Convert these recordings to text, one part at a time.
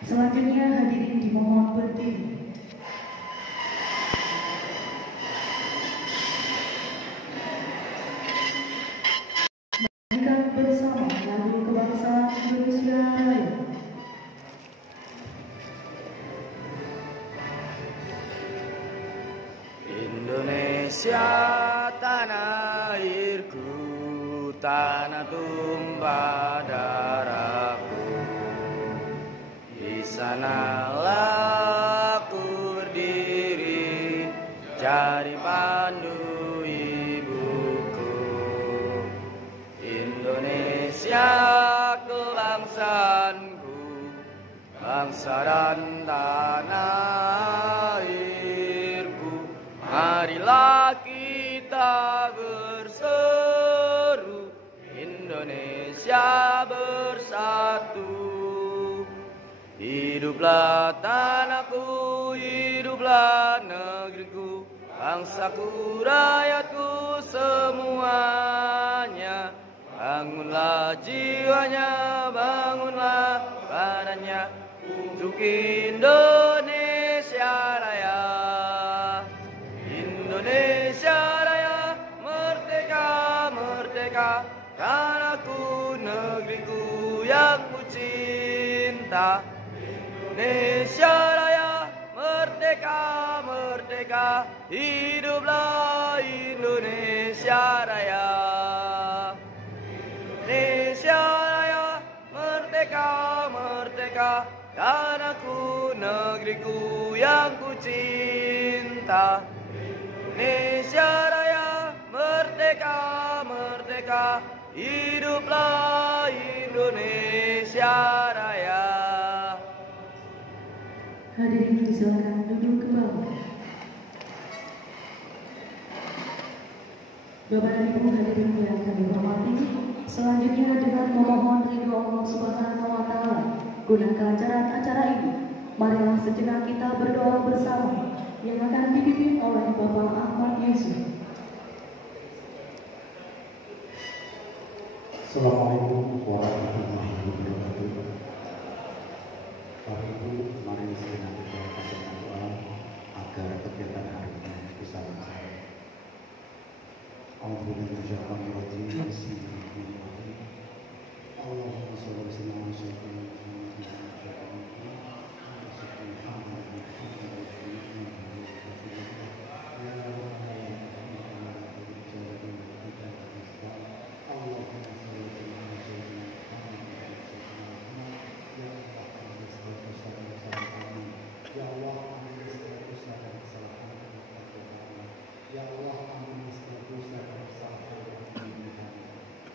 Selanjutnya hadirin dimohon berdiri. Nyanyikan bersama lagu kebangsaan Indonesia Raya. Indonesia tanah airku, tanah tumpah darahku. Di sanalah aku berdiri, cari pandu ibuku. Indonesia kebangsaanku, bangsa dan tanah airku. Marilah kita berseru, Indonesia bersatu. Hiduplah tanahku, hiduplah negeriku, bangsaku, rakyatku semuanya. Bangunlah jiwanya, bangunlah badannya untuk Indonesia Raya. Indonesia Raya, merdeka, merdeka, tanahku, negeriku yang ku cinta. Indonesia Raya, merdeka, merdeka, hiduplah Indonesia Raya. Indonesia Raya, merdeka, merdeka, tanahku, negeriku yang ku cinta. Indonesia Raya, merdeka, merdeka, hiduplah Indonesia Raya. Hadirin disilakan duduk kembali. Bapak dan Ibu hadirin yang kami hormati, selanjutnya dengan memohon ridho Allah Subhanahu wa Ta'ala, guna kelancaran acara ini, marilah sejenak kita berdoa bersama yang akan dipimpin oleh Bapak Ahmad Yusuf. Assalamualaikum warahmatullahi wabarakatuh. Bapak Ibu, mari sejenak kita pasang doa agar kegiatan hari ini bisa lancar. Bismillahirrahmanirrahim. Allahumma sholli ala sayyidina Ya Allah, ampuni segala dosa dan kesalahan kami.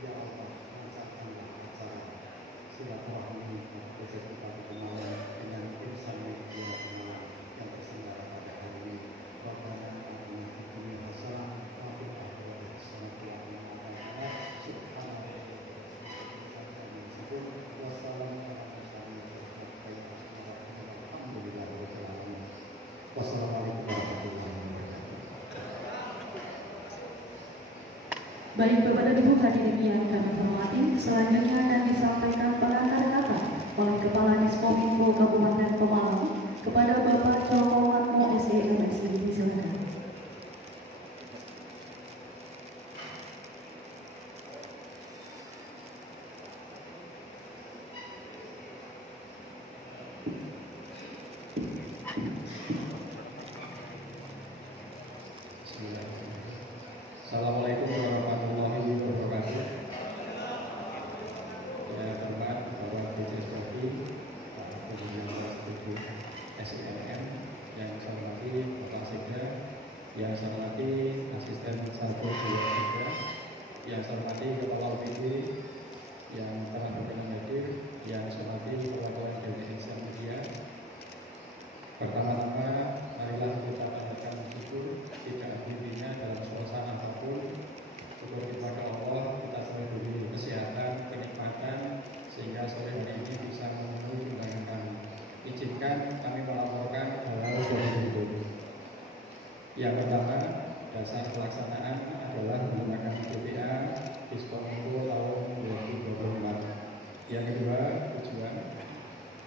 Ya Allah, lancarkanlah acara silaturahmi beserta pertemuan dengan urusan media pemalang yang terselenggara pada hari ini. Rabbana atina fid dunya hasanah wa fil akhirati hasanah wa qina adzabannar. Subhanallah. Wassalamualaikum warahmatullahi wabarakatuh. Baik Bapak dan Ibu hadirin yang kami hormati, selanjutnya akan disampaikan pengantar kata oleh Kepala Diskominfo Kabupaten Pemalang kepada Bapak Joko Watmo SEMSI. Silakan. Assalamualaikum warahmatullahi wabarakatuh. Saya hormat Bapak Bisnis Joki, Pak Gubernur SEMM, yang saya hormati Bapak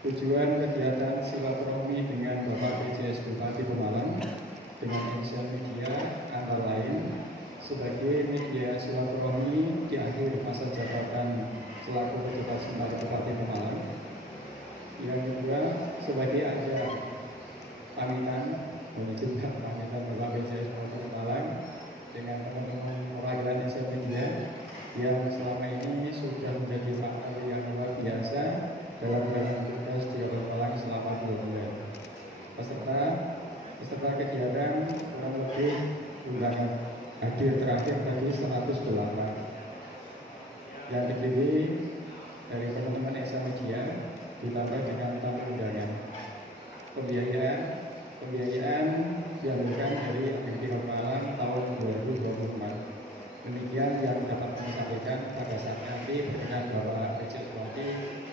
Tujuan kegiatan silaturahmi dengan Bapak PJS Bupati Pemalang dengan inisial media antara lain sebagai media silaturahmi di akhir masa jabatan selaku Ketua Senat Bupati Pemalang. Yang kedua sebagai acara pamitan menunjukkan pamitan Bapak PJS Bupati Pemalang dengan teman-teman perwakilan inisial media yang selama ini sudah menjadi partner yang luar biasa dalam melaksanakan tugas di Kota Malang selama 2 bulan. Peserta kegiatan kurang lebih undangan hadir terakhir tadi 108. Yang terdiri dari teman-teman Esa Media ditambah dengan tamu undangan. Pembiayaan diambilkan dari APBD Kota Malang tahun 2024. Demikian yang dapat kami sampaikan pada saat nanti berkenan Bapak PJS Bupati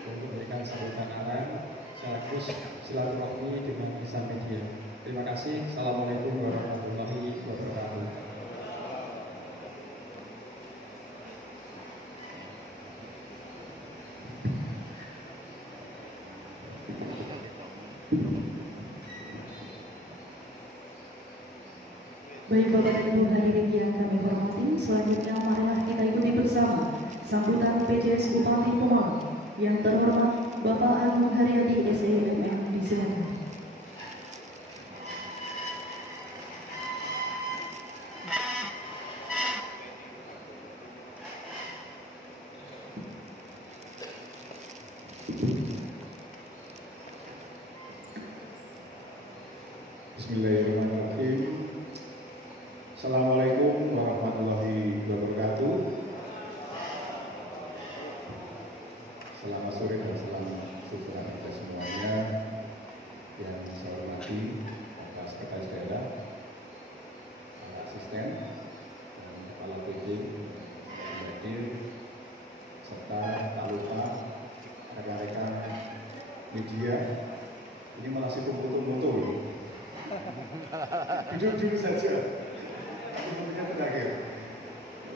untuk memberikan sambutan arah sekaligus silaturahmi dengan Esa Media. Terima kasih. Assalamualaikum warahmatullahi wabarakatuh. Baik Bapak dan Ibu hadirin yang kami hormati, selanjutnya marilah kita ikuti bersama sambutan PJS Bupati Pemalang yang terhormat Bapak Agung Haryadi SEMM. Disilakan. Bismillahirrahmanirrahim. Assalamualaikum warahmatullahi wabarakatuh. Selamat sore dan selamat sejahtera kita semuanya. Yang saya hormati Bapak Sekretaris Daerah, Pak Asisten, Kepala PJ, hadir, serta tak lupa rekan-rekan media. Ini masih kumpul-kumpul. Duduk dulu saja. Semuanya terakhir.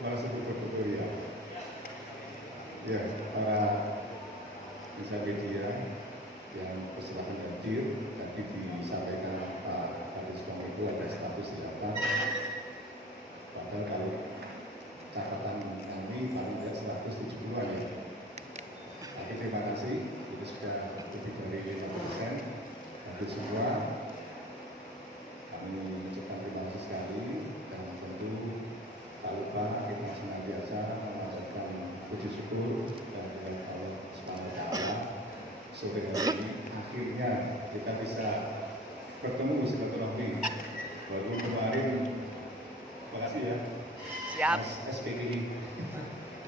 Masih kumpul-kumpul ya. Ya, para bisa media yang bersilakan hadir. Tadi disampaikan Pak Kadis itu ada status silakan. Padahal kalau catatan kami paling tidak 170-an ya. Tapi terima kasih. Itu sudah lebih dari 5%. Hadir semua. Kami mengucapkan terima kasih sekali dan tentu tak lupa kita senantiasa mengucapkan puji syukur dan Allah Subhanahu wa Ta'ala. Sore hari ini akhirnya kita bisa bertemu silaturahmi. Baru kemarin, terima kasih ya. Siap. SPKI.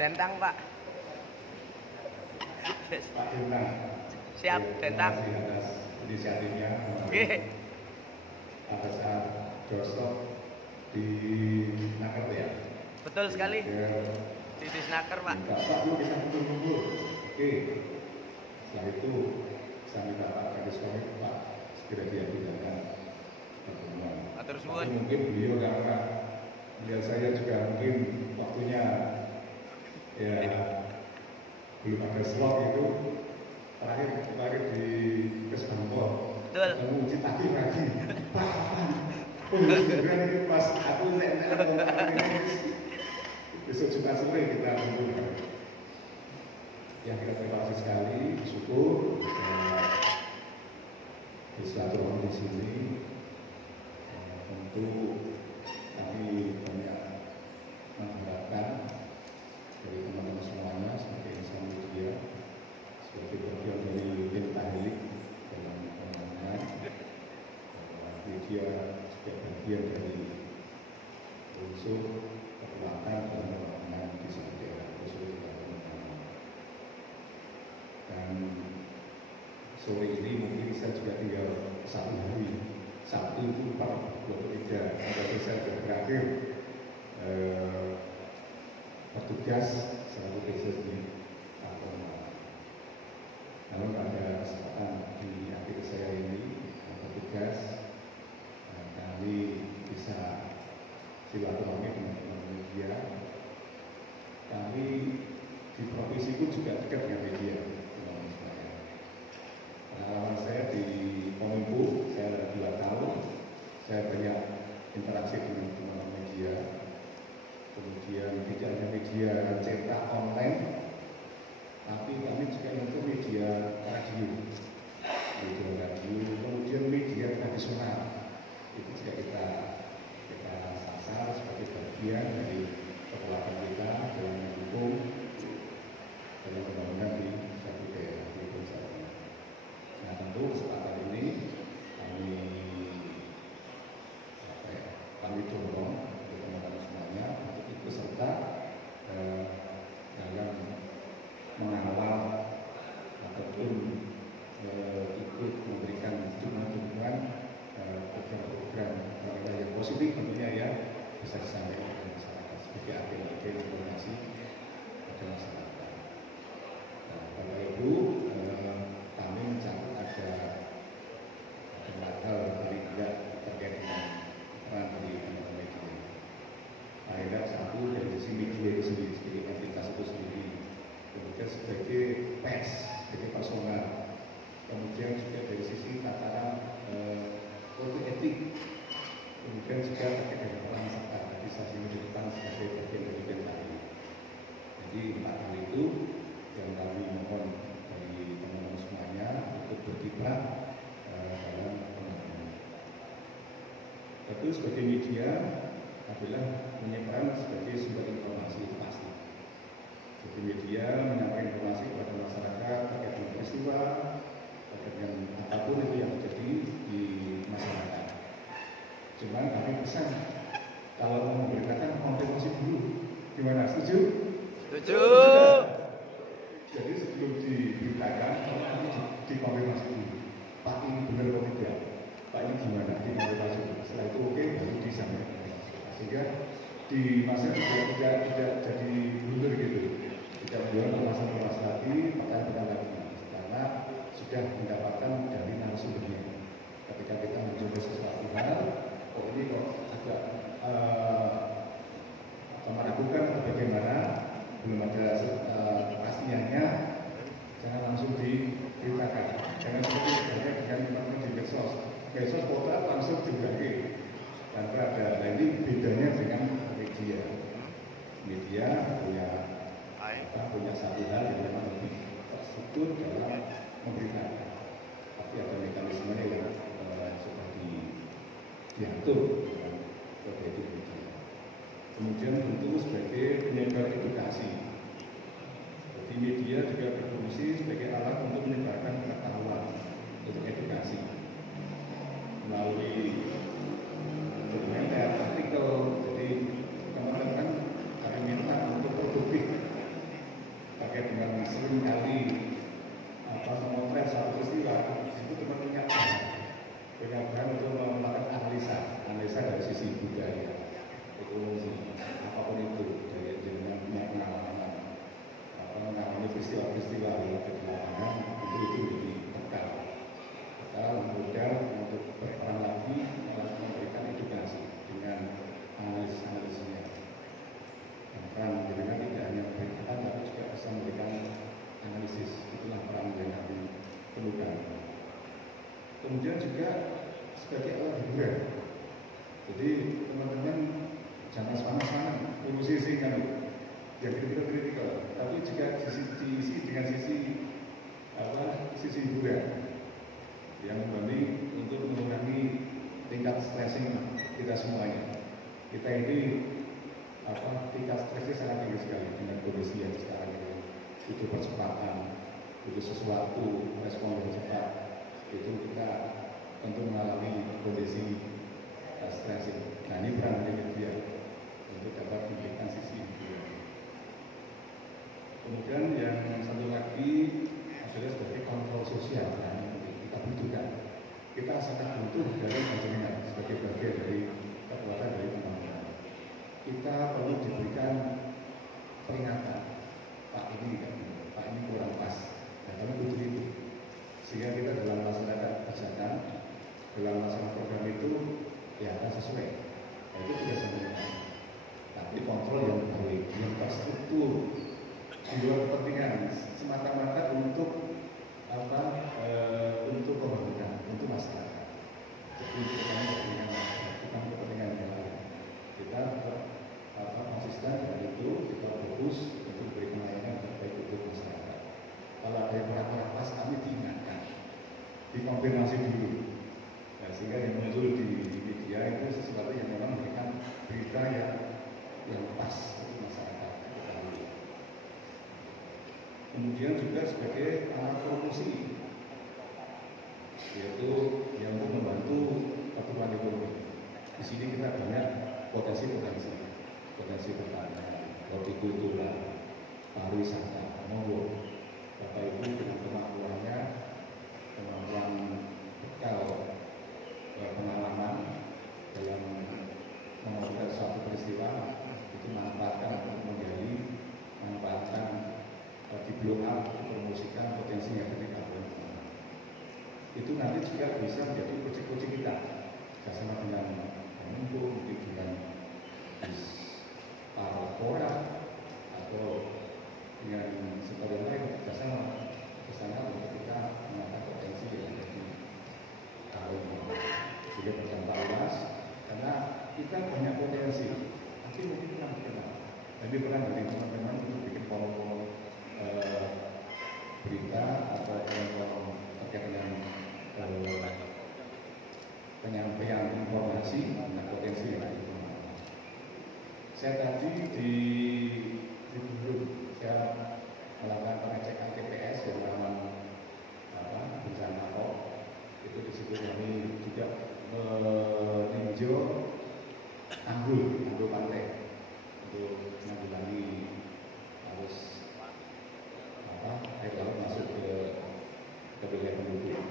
Tentang Pak. Pak Dentang. Siap, Dentang. Terima kasih atas inisiatifnya. Oke. Pada saat doorstop di Naker ya. Betul sekali. Di Disnaker Pak. Pak lu kita kumpul-kumpul. Oke. Setelah itu saya minta Pak Kadis Pak segera diadakan pertemuan. Atur Tapi suwun. mungkin beliau karena melihat saya juga mungkin waktunya ya belum ada slot itu terakhir di Kesbangpol. Betul. Ketemu Citaki lagi. Pak. Oh, ini pas aku besok Jumat sore kita kumpul. Yang kita terima kasih sekali, syukur bisa turun di sini. Tentu kami banyak mengharapkan dari teman-teman semuanya sebagai insan media, sebagai bagian dari tim tahlik dalam penanganan media sebagai bagian dari unsur kekuatan dan penanganan di seluruh daerah khusus dan sore ini mungkin saya juga tinggal 1 hari Sabtu itu 4/23 pada selesai berakhir bertugas selalu bisnis di kantor. Namun pada kesempatan di akhir saya ini bertugas kami bisa silaturahmi dengan teman media. Kami di provinsi pun juga dekat dengan media. sebagai informasi pada masyarakat. Nah, Bapak Ibu, kami mencatat ada hal paling tidak terkait dengan peran dari media. Akhirnya satu dari sisi media itu sendiri, sebagai entitas itu sendiri, kemudian sebagai pers, sebagai personal, kemudian juga dari sisi tataran kode etik, kemudian juga terkait dengan peran serta aktivisasi militan sebagai bagian dari tadi. Jadi 4 hal itu yang kami mohon dari teman-teman semuanya untuk berkiprah dalam penanganan. Tentu sebagai media adalah punya peran sebagai sumber informasi, itu pasti. Sebagai media menyampaikan informasi kepada masyarakat terkait dengan peristiwa, terkait dengan apapun itu yang terjadi di masyarakat. Cuman kami pesan kalau mau memberitakan konfirmasi dulu, gimana? Setuju? Setuju. Jadi sebelum diberitakan, kami dikonfirmasi dulu. Pak ini benar atau tidak? Pak ini gimana? Dikonfirmasi dulu. Setelah itu oke, baru disampaikan. Sehingga di masa tidak jadi mundur gitu, tidak menjual masalah lagi, pertanyaan lagi, karena sudah mendapatkan dari narasumbernya. Ketika kita mencoba sesuatu hal, oh ini kok agak meragukan atau bagaimana, belum ada kepastiannya, jangan langsung diberitakan. Jangan seperti dengan teman-teman di medsos kota langsung dibagi tanpa ada. Nah ini bedanya dengan media. Media punya satu hal yang memang lebih terstruktur dalam memberitakan. Tapi ada mekanismenya yang sudah diatur dalam kode etik media. Kemudian tentu sebagai penyebar edukasi. Jadi media juga berfungsi sebagai alat untuk menyebarkan pengetahuan untuk edukasi melalui dokumen artikel. Jadi teman-teman kami minta untuk produktif terkait dengan seringkali memotret satu peristiwa itu teman-teman punya untuk melakukan analisa dari sisi budaya, ekonomi, apapun itu dari dengan pengalaman mengalami peristiwa-peristiwa yang berlangsung itu menjadi bekal. Kemudian untuk berperan lagi memberikan edukasi dengan analisisnya. Peran dengan tidak hanya memberitakan tapi juga bisa memberikan analisis. Itulah peran yang kami perlukan. Kemudian juga sebagai alat hiburan. Jadi teman-teman jangan semangat-semangat urusi sisi kami yang kritikal, tapi juga diisi dengan sisi hiburan yang kami untuk mengurangi tingkat stressing kita semuanya. Kita ini tingkat stresnya sangat tinggi sekali dengan kondisi yang sekarang ini. Itu percepatan, itu sesuatu respon yang cepat, itu kita tentu mengalami kondisi stressing. Nah ini peran dari media untuk dapat memberikan sisi hiburan. Kemudian yang satu lagi adalah sebagai kontrol sosial yang kita butuhkan. Kita sangat butuh dari panjenengan sebagai bagian dari kekuatan dari teman-teman. Kita perlu diberikan peringatan, Pak ini kurang pas. Nah, kami butuh itu. Sehingga kita dalam melaksanakan kebijakan, dalam melaksanakan program itu ya akan sesuai. Nah, itu sudah sampai. Tapi kontrol yang baik, yang terstruktur, di luar kepentingan semata-mata untuk untuk pembangunan, untuk masyarakat. Jadi bukan kepentingan masyarakat, bukan kepentingan yang lain. Kita konsisten dengan itu, kita fokus untuk beri pelayanan terbaik untuk masyarakat. Kalau ada yang kurang pas, kami diingatkan, dikonfirmasi dulu. Nah, sehingga yang muncul di media itu sesuatu yang memang memberikan berita yang pas untuk masyarakat. Kemudian juga sebagai alat promosi, yaitu yang untuk membantu pertumbuhan ekonomi. Di sini kita banyak potensi pertanian, hortikultura, pariwisata, monggo Bapak Ibu dengan kemampuannya, kemampuan bekal pengalaman dalam mengajukan suatu peristiwa itu manfaatkan untuk blow up, promosikan potensi yang ada di kabupaten Pemalang. Itu nanti juga bisa menjadi proyek-proyek kita bersama dengan Kominfo, mungkin dengan Parpora atau dengan sebagai lain bersama untuk kita menambah potensi yang ada di tahun sehingga berdampak luas karena kita banyak potensi tapi mungkin kita berkenal dan pernah dari teman-teman untuk bikin kolom-kolom berita atau kolom-kolom terkait dengan penyampaian informasi tentang potensi yang ada di Pemalang. Saya tadi di dulu saya melakukan pengecekan TPS yang rawan bencana itu di situ kami juga meninjau tanggul pantai untuk menanggulangi arus air laut masuk ke wilayah penduduk.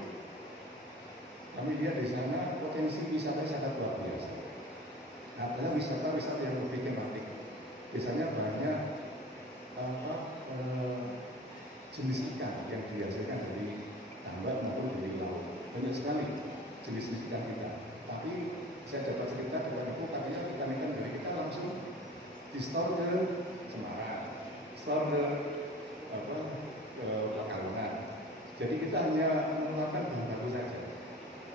Kami lihat di sana potensi wisata sangat luar biasa. Adalah wisata-wisata yang lebih tematik. Biasanya banyak jenis ikan yang dihasilkan dari tambak maupun dari laut. Banyak sekali jenis ikan kita. Tapi saya dapat cerita dari itu katanya ikan-ikan dari kita langsung di store ke Semarang, store ke Pekalongan. Jadi kita hanya mengeluarkan bahan baku saja.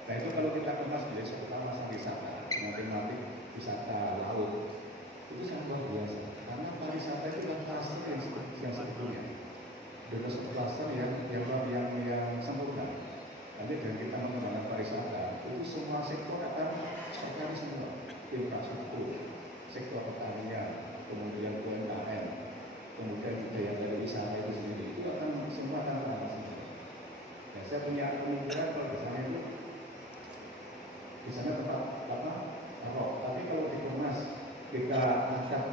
Nah itu kalau kita kemas di pertama wisata, tematik wisata laut itu sangat luar biasa. Karena pariwisata itu adalah pasar yang sebetulnya dengan satu pasar yang sempurna. Nanti dengan kita mengembangkan pariwisata itu semua sektor akan terkait semua, infrastruktur, sektor pertanian, kemudian UMKM, kemudian budaya dari wisata itu sendiri itu akan semua akan berhasil. Nah, saya punya kemungkinan kalau di sana itu di sana tetap tapi kalau dikemas kita angkat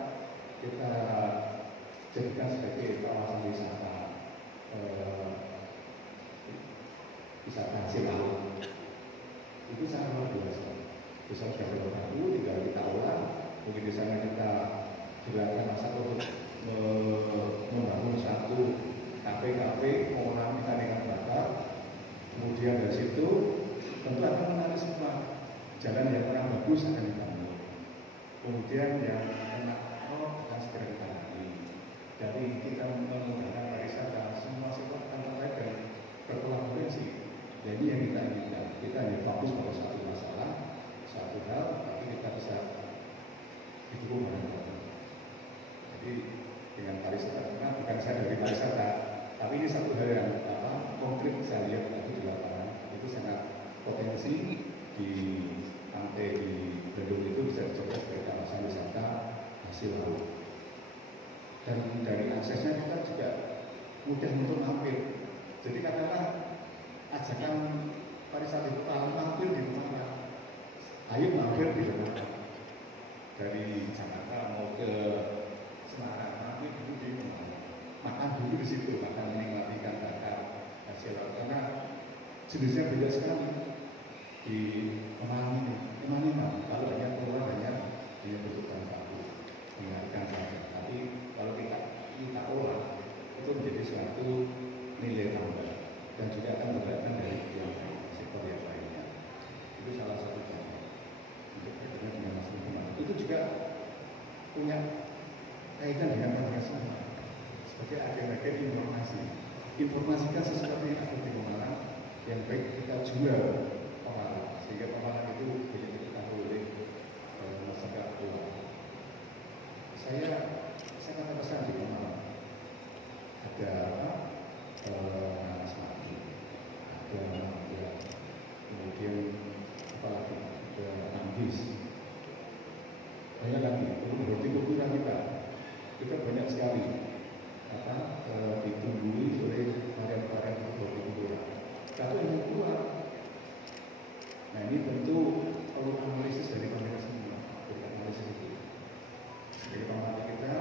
kita jadikan sebagai kawasan wisata hasil laut itu sangat luar biasa. Bisa sudah baru tinggal kita olah, mungkin di sana kita jelaskan masa untuk membangun satu kafe pengolahan ikan dengan bakar. Kemudian dari situ tentu akan menarik semua jalan yang kurang bagus akan dibangun. Kemudian yang enak akan segera ditangani. Jadi kita menggunakan pariwisata semua sektor akan terkait dan berkolaborasi. Jadi yang kita inginkan kita hanya fokus pada satu masalah, satu hal, tapi kita bisa didukung bareng-bareng. Jadi dengan pariwisata, karena bukan saya dari pariwisata, tapi ini satu hal yang konkret saya lihat tadi di lapangan itu sangat potensi di pantai di Bandung itu bisa dicoba sebagai kawasan wisata hasil laut. Dan dari aksesnya kita juga mudah untuk mampir. Jadi katakanlah ajakan pariwisata itu mampir di mana? Ayo mampir di mana? Dari Jakarta mau ke Semarang, mampir dulu di mana? Makan dulu di situ, makan menikmati ikan bakar hasil laut. Karena jenisnya beda sekali. Di Pemalang ini kalau banyak keluar banyak bentuk bahan baku mengalihkan saja. Tapi kalau kita olah itu menjadi suatu nilai tambah dan juga akan berkaitan dari yang sektor yang lainnya. Itu salah satu contoh untuk berkaitan dengan masalah Pemalang. Itu juga punya kaitan dengan masalah sebagai agen-agen informasi. Informasikan sesuatu yang ada di Pemalang yang baik kita jual Pemalang sehingga Pemalang itu bisa diketahui oleh masyarakat luar. Saya kata pesan di Pemalang ada Nanas Mati, ada kemudian apalagi ada Anggis, banyak lagi. Hortikultura kita banyak sekali ditumbuhi oleh varian-varian hortikultura. Satu yang keluar. Nah ini tentu perlu analisis dari pemerintah semua, dari analisis itu. Jadi pemerintah kita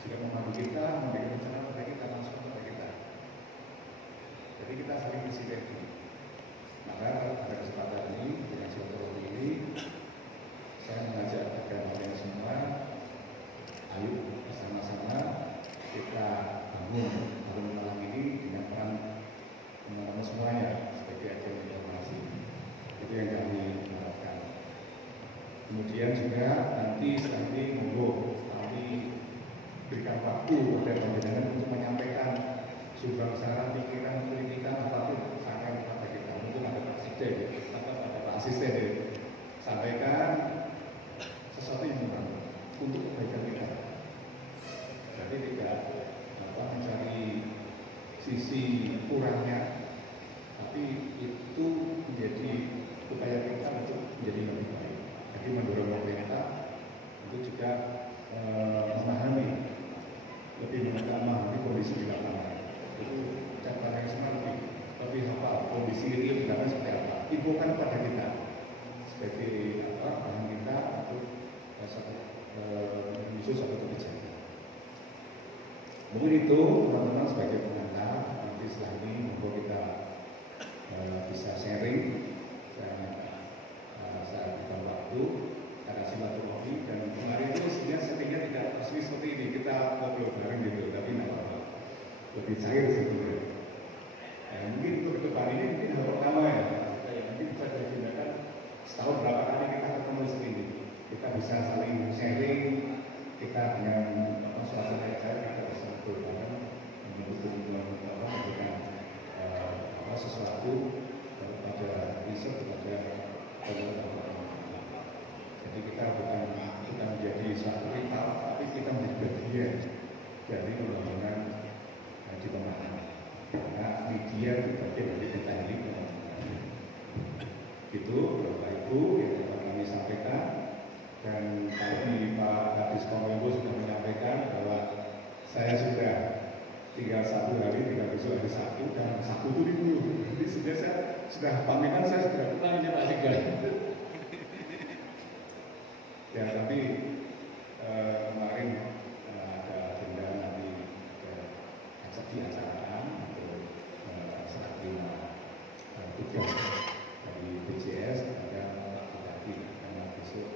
juga membantu kita memberikan rencana kepada kita langsung kepada kita. Jadi kita saling bersinergi. Maka pada kesempatan ini dengan silaturahmi ini saya mengajak agar kalian semua ayo bersama-sama kita bangun Pemalang Itu yang kami harapkan. Kemudian juga nanti monggo kami berikan waktu kepada panjenengan untuk menyampaikan sumbang saran, pikiran, kritikan apapun sampaikan kepada kita. Mungkin ada Pak Presiden atau ada Pak Asisten sampaikan sesuatu yang membantu untuk kebaikan kita. Jadi tidak mencari sisi kurangnya, tapi itu menjadi upaya kita untuk menjadi lebih baik. Jadi mendorong pemerintah itu juga lebih memahami kondisi di lapangan. Itu catatan yang semua lebih hafal kondisi real di lapangan seperti apa. Infokan kepada kita sebagai bahan kita untuk menyusun satu kebijakan. Mungkin itu teman-teman sebagai pengantar. Nanti setelah ini monggo kita bisa sharing. Saya berikan waktu ada silaturahmi, dan kemarin itu settingnya tidak resmi seperti ini, kita ngobrol bareng gitu, tapi tidak apa-apa, lebih cair sebetulnya. Mungkin untuk ke depan ini mungkin hal pertama ya, mungkin bisa diagendakan setahun berapa kali kita ketemu seperti ini, kita bisa saling sharing, kita dengan suasana yang cair kita bisa ngobrol bareng, memberikan sesuatu kepada riset, kepada teman-teman. Jadi kita bukan menjadi satu rival, tapi kita menjadi bagian dari pembangunan di pemahaman. Karena media itu bagian dari kita ini. Itu Bapak Ibu yang dapat kami sampaikan, dan tadi Pak Kadis Kominfo sudah menyampaikan bahwa saya sudah tinggal 1 hari, tinggal besok hari Sabtu, dan Sabtu itu libur. Jadi sudah saya sudah pamitan, saya sudah pulang ya Pak Sigal. Ya, tapi kemarin ada agenda nanti diacaraan untuk serah terima tugas dari BCS ada lagi, karena besok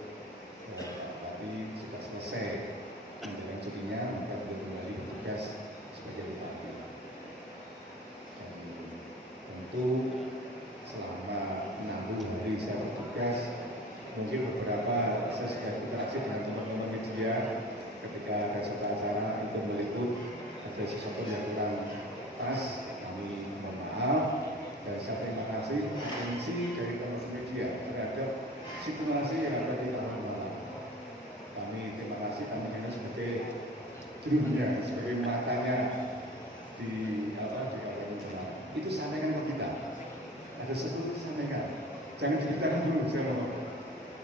tadi sudah selesai menjalani cutinya, maka boleh kembali bertugas sebagai bupati. Tentu selama 60 hari saya bertugas, mungkin beberapa saya sudah interaksi dengan teman-teman media ketika ada satu acara itu meliput ada sesuatu yang kurang pas, kami mohon maaf, dan saya terima kasih atensi dari teman-teman media terhadap situasi yang ada di tanah malam. Kami terima kasih kami sebagai jurunya, sebagai matanya di Kabupaten. Itu sampaikan ke kita. Ada sesuatu sampaikan. Jangan diceritakan dulu, saya mohon.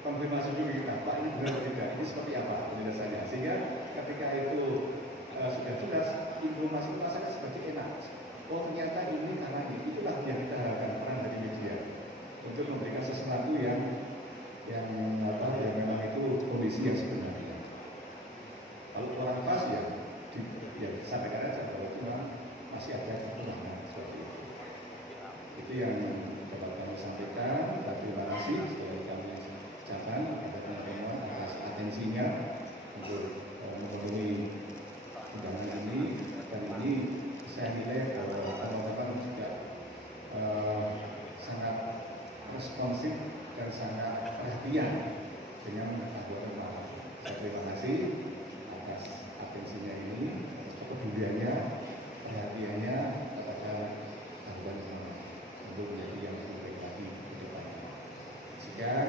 Konfirmasi dulu kita, Pak, ini benar tidak, ini seperti apa penjelasannya, sehingga ketika itu sudah jelas, informasi itu rasanya sebagai enak. Oh ternyata ini karena ini, itulah yang kita harapkan peran dari media untuk memberikan sesuatu yang memang itu kondisi yang sebenarnya. Kalau kurang pas ya sampaikan aja bahwa itu masih ada kekurangan seperti itu. Itu yang dapat kami sampaikan. Terima kasih sekali kami ucapkan kepada teman-teman atas atensinya untuk memenuhi undangan ini, dan ini saya nilai bahwa teman-teman juga sangat responsif dan sangat perhatian dengan anggota. Saya terima kasih atas atensinya ini, kepeduliannya, perhatiannya kepada anggota untuk menjadi yang lebih baik lagi di depan. Sekian,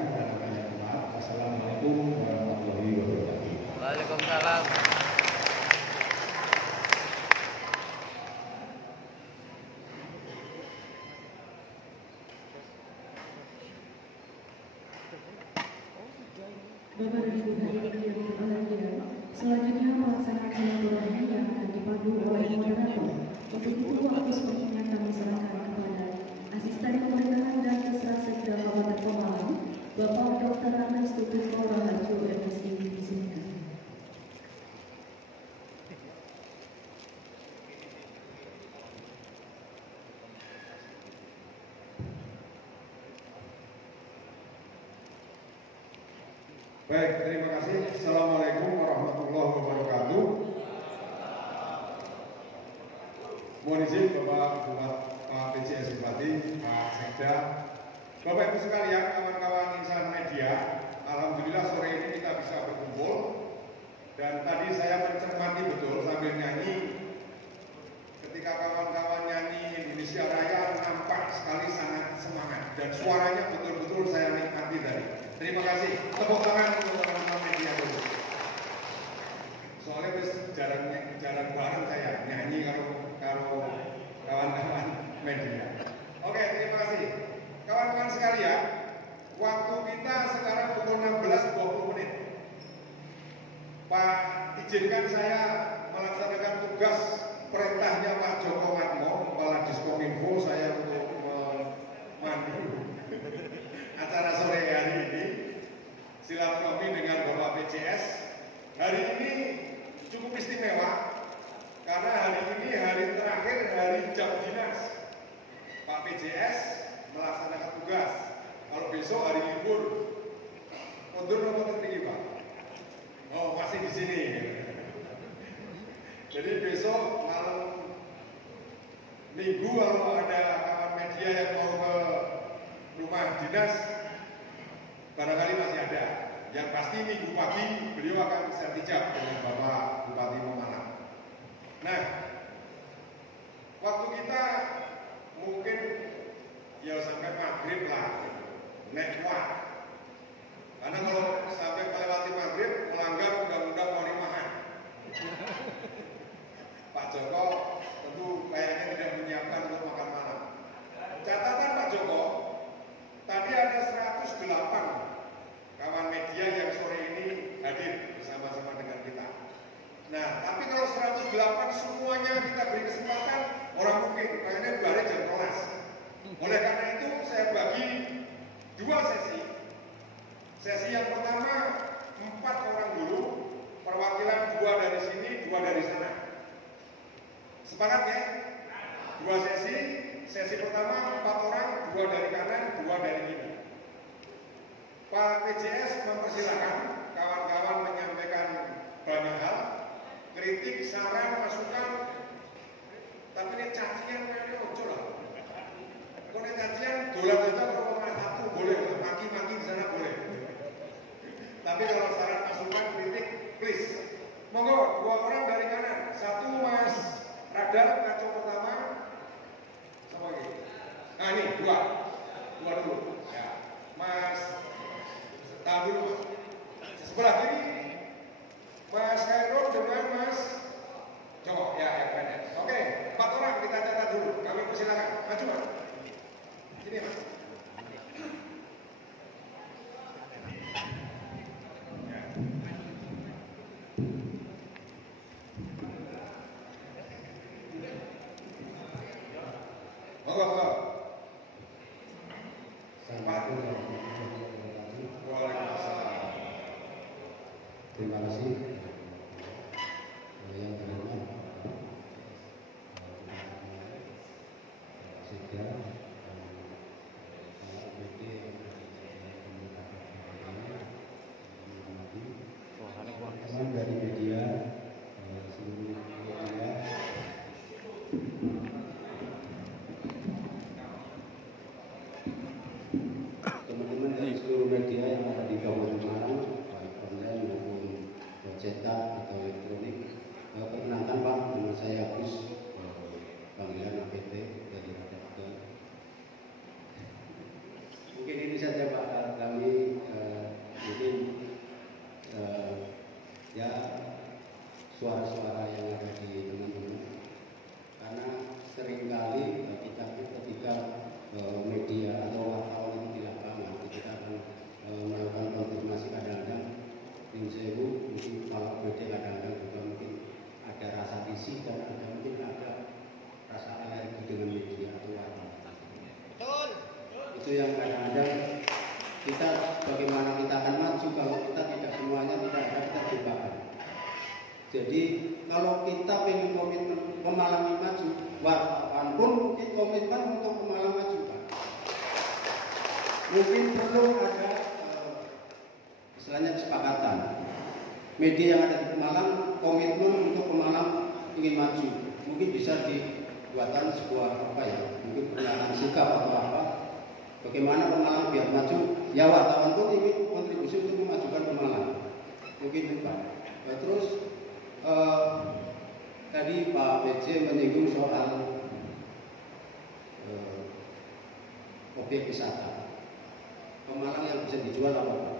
Assalamualaikum warahmatullahi wabarakatuh. Waalaikumsalam. Bapak dan Ibu hadirin yang berbahagia, selanjutnya pelaksanaan silaturahmi yang akan dipandu oleh moderator. Untuk itu waktu selanjutnya kami serahkan kepada Asisten Pemerintahan dan Kesra-Sekda Kabupaten Pemalang, Bapak Dr. Anas Tutut Raharjo MSI diizinkan. Baik, terima kasih. Assalamualaikum warahmatullahi wabarakatuh. Mohon izin Bapak Bupati, Pak PCS Bupati, Pak Sekda, Bapak Ibu sekalian, kawan-kawan insan media, alhamdulillah sore ini kita bisa berkumpul. Dan tadi saya mencermati betul sambil nyanyi. Ketika kawan-kawan nyanyi Indonesia Raya, nampak sekali sangat semangat dan suaranya betul-betul saya nikmati tadi. Terima kasih. Tepuk tangan untuk teman-teman media dulu. Soalnya jarang bareng saya nyanyi kalau kawan-kawan media. Oke, terima kasih. Kawan-kawan sekalian, waktu kita sekarang pukul 16.20. Pak, izinkan saya melaksanakan tugas perintahnya Pak Joko Matmo, Kepala Diskominfo, saya untuk memandu acara sore hari ini silaturahmi dengan Bapak PJS. Hari ini cukup istimewa karena hari ini hari terakhir hari jam dinas Pak PJS melaksanakan tugas. Kalau besok hari libur, mundur nomor tertinggi Pak. Oh, masih di sini. Jadi besok malam Minggu kalau ada kawan media yang mau ke rumah dinas, barangkali masih ada. Yang pasti Minggu pagi beliau akan sertijab dengan Bapak Bupati Pemalang. Nah, waktu kita mungkin ya sampai maghrib lah, naik kuat. Karena kalau sampai melewati maghrib melanggar undang-undang pernikahan. Pak Joko tentu kayaknya tidak menyiapkan untuk makan malam. Catatan Pak Joko, tadi ada 108 kawan media yang sore ini hadir bersama-sama dengan kita. Nah, tapi kalau 108 semuanya kita beri kesempatan, orang mungkin kayaknya balik jam kelas. Oleh karena itu saya bagi dua sesi. Sesi yang pertama 4 orang dulu, perwakilan 2 dari sini, 2 dari sana. Sepakat ya? 2 sesi, sesi pertama 4 orang, 2 dari kanan, 2 dari kiri. Pak PJS mempersilahkan kawan-kawan menyampaikan banyak hal, kritik, saran, masukan, tapi ini cacian kayaknya ojo lah. Kalau ini cacian, dolan-dolan kalau satu boleh, maki-maki di sana boleh. Tapi kalau saran masukan kritik, please. Monggo, 2 orang dari kanan, 1 Mas Radar, kacau pertama, sama lagi. Nah ini 2 dulu. Ya, Mas, tahan dulu. Sebelah kiri, Mas Khairul dengan Mas Joko, ya yang pendek. Oke, 4 orang kita catat dulu. Kami persilakan, maju Mas. Sini Mas. Monggo. Assalamualaikum warahmatullahi wabarakatuh. Waalaikumsalam. Terima kasih. Yang terhormat Sekda teman dari media, seluruh media, teman-teman dari seluruh media yang ada di Kabupaten Malang, baik online maupun cetak atau elektronik. Perkenalkan Pak, nama saya Agus, panggilan APT dari redaktor. Mungkin ini saja Pak, kami mungkin ya suara-suara yang ada di teman-teman, karena seringkali kita ketika media atau wartawan di lapangan kita akan melakukan konfirmasi, kadang-kadang mungkin kalau media kadang-kadang juga mungkin ada rasa risih dan mungkin ada rasa alergi dengan media atau wartawan. Betul. Itu yang kadang-kadang kita bagaimana kita akan maju kalau kita tidak semuanya tidak ada, kita jebakan. Jadi kalau kita ingin komitmen Pemalang maju, wartawan pun mungkin komitmen untuk Pemalang maju Pak. Mungkin perlu ada istilahnya kesepakatan. Media yang ada di Pemalang komitmen untuk Pemalang ingin maju. Mungkin bisa dibuatkan sebuah mungkin pernyataan sikap atau apa. Bagaimana Pemalang biar maju? Ya wartawan pun ingin kontribusi untuk memajukan Pemalang. Mungkin itu Pak. Terus tadi Pak PJ menyinggung soal objek wisata. Pemalang yang bisa dijual apa Pak?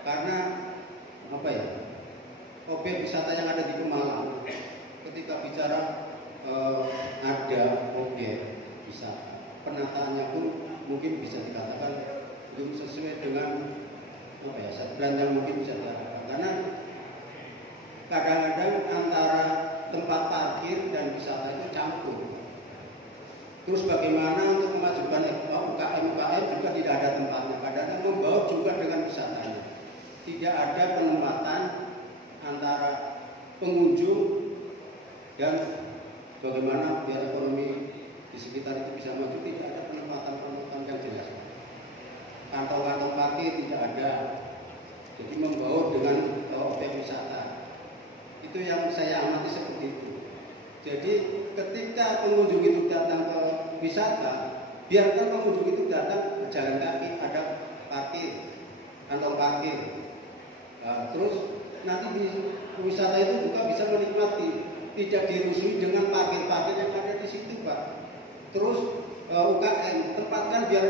Karena apa ya? Objek wisata yang ada di Pemalang, ketika bicara ada objek wisata, penataannya pun mungkin bisa dikatakan belum sesuai dengan apa ya, brand yang mungkin bisa diharapkan. Karena kadang-kadang antara tempat parkir dan wisata itu campur. Terus bagaimana untuk memajukan UKM juga tidak ada tempatnya. Kadang-kadang membawa juga dengan wisatanya. Tidak ada penempatan antara pengunjung dan bagaimana biar ekonomi di sekitar itu bisa maju. Tidak ada penempatan yang jelas. Kantong-kantong parkir tidak ada. Jadi membawa dengan objek wisata. Itu yang saya amati seperti itu. Jadi ketika pengunjung itu datang ke wisata, biarkan pengunjung itu datang berjalan kaki, ada parkir, kantong parkir. Terus nanti di wisata itu juga bisa menikmati, tidak dirusui dengan parkir-parkir yang ada di situ Pak. Terus UKM tempatkan biar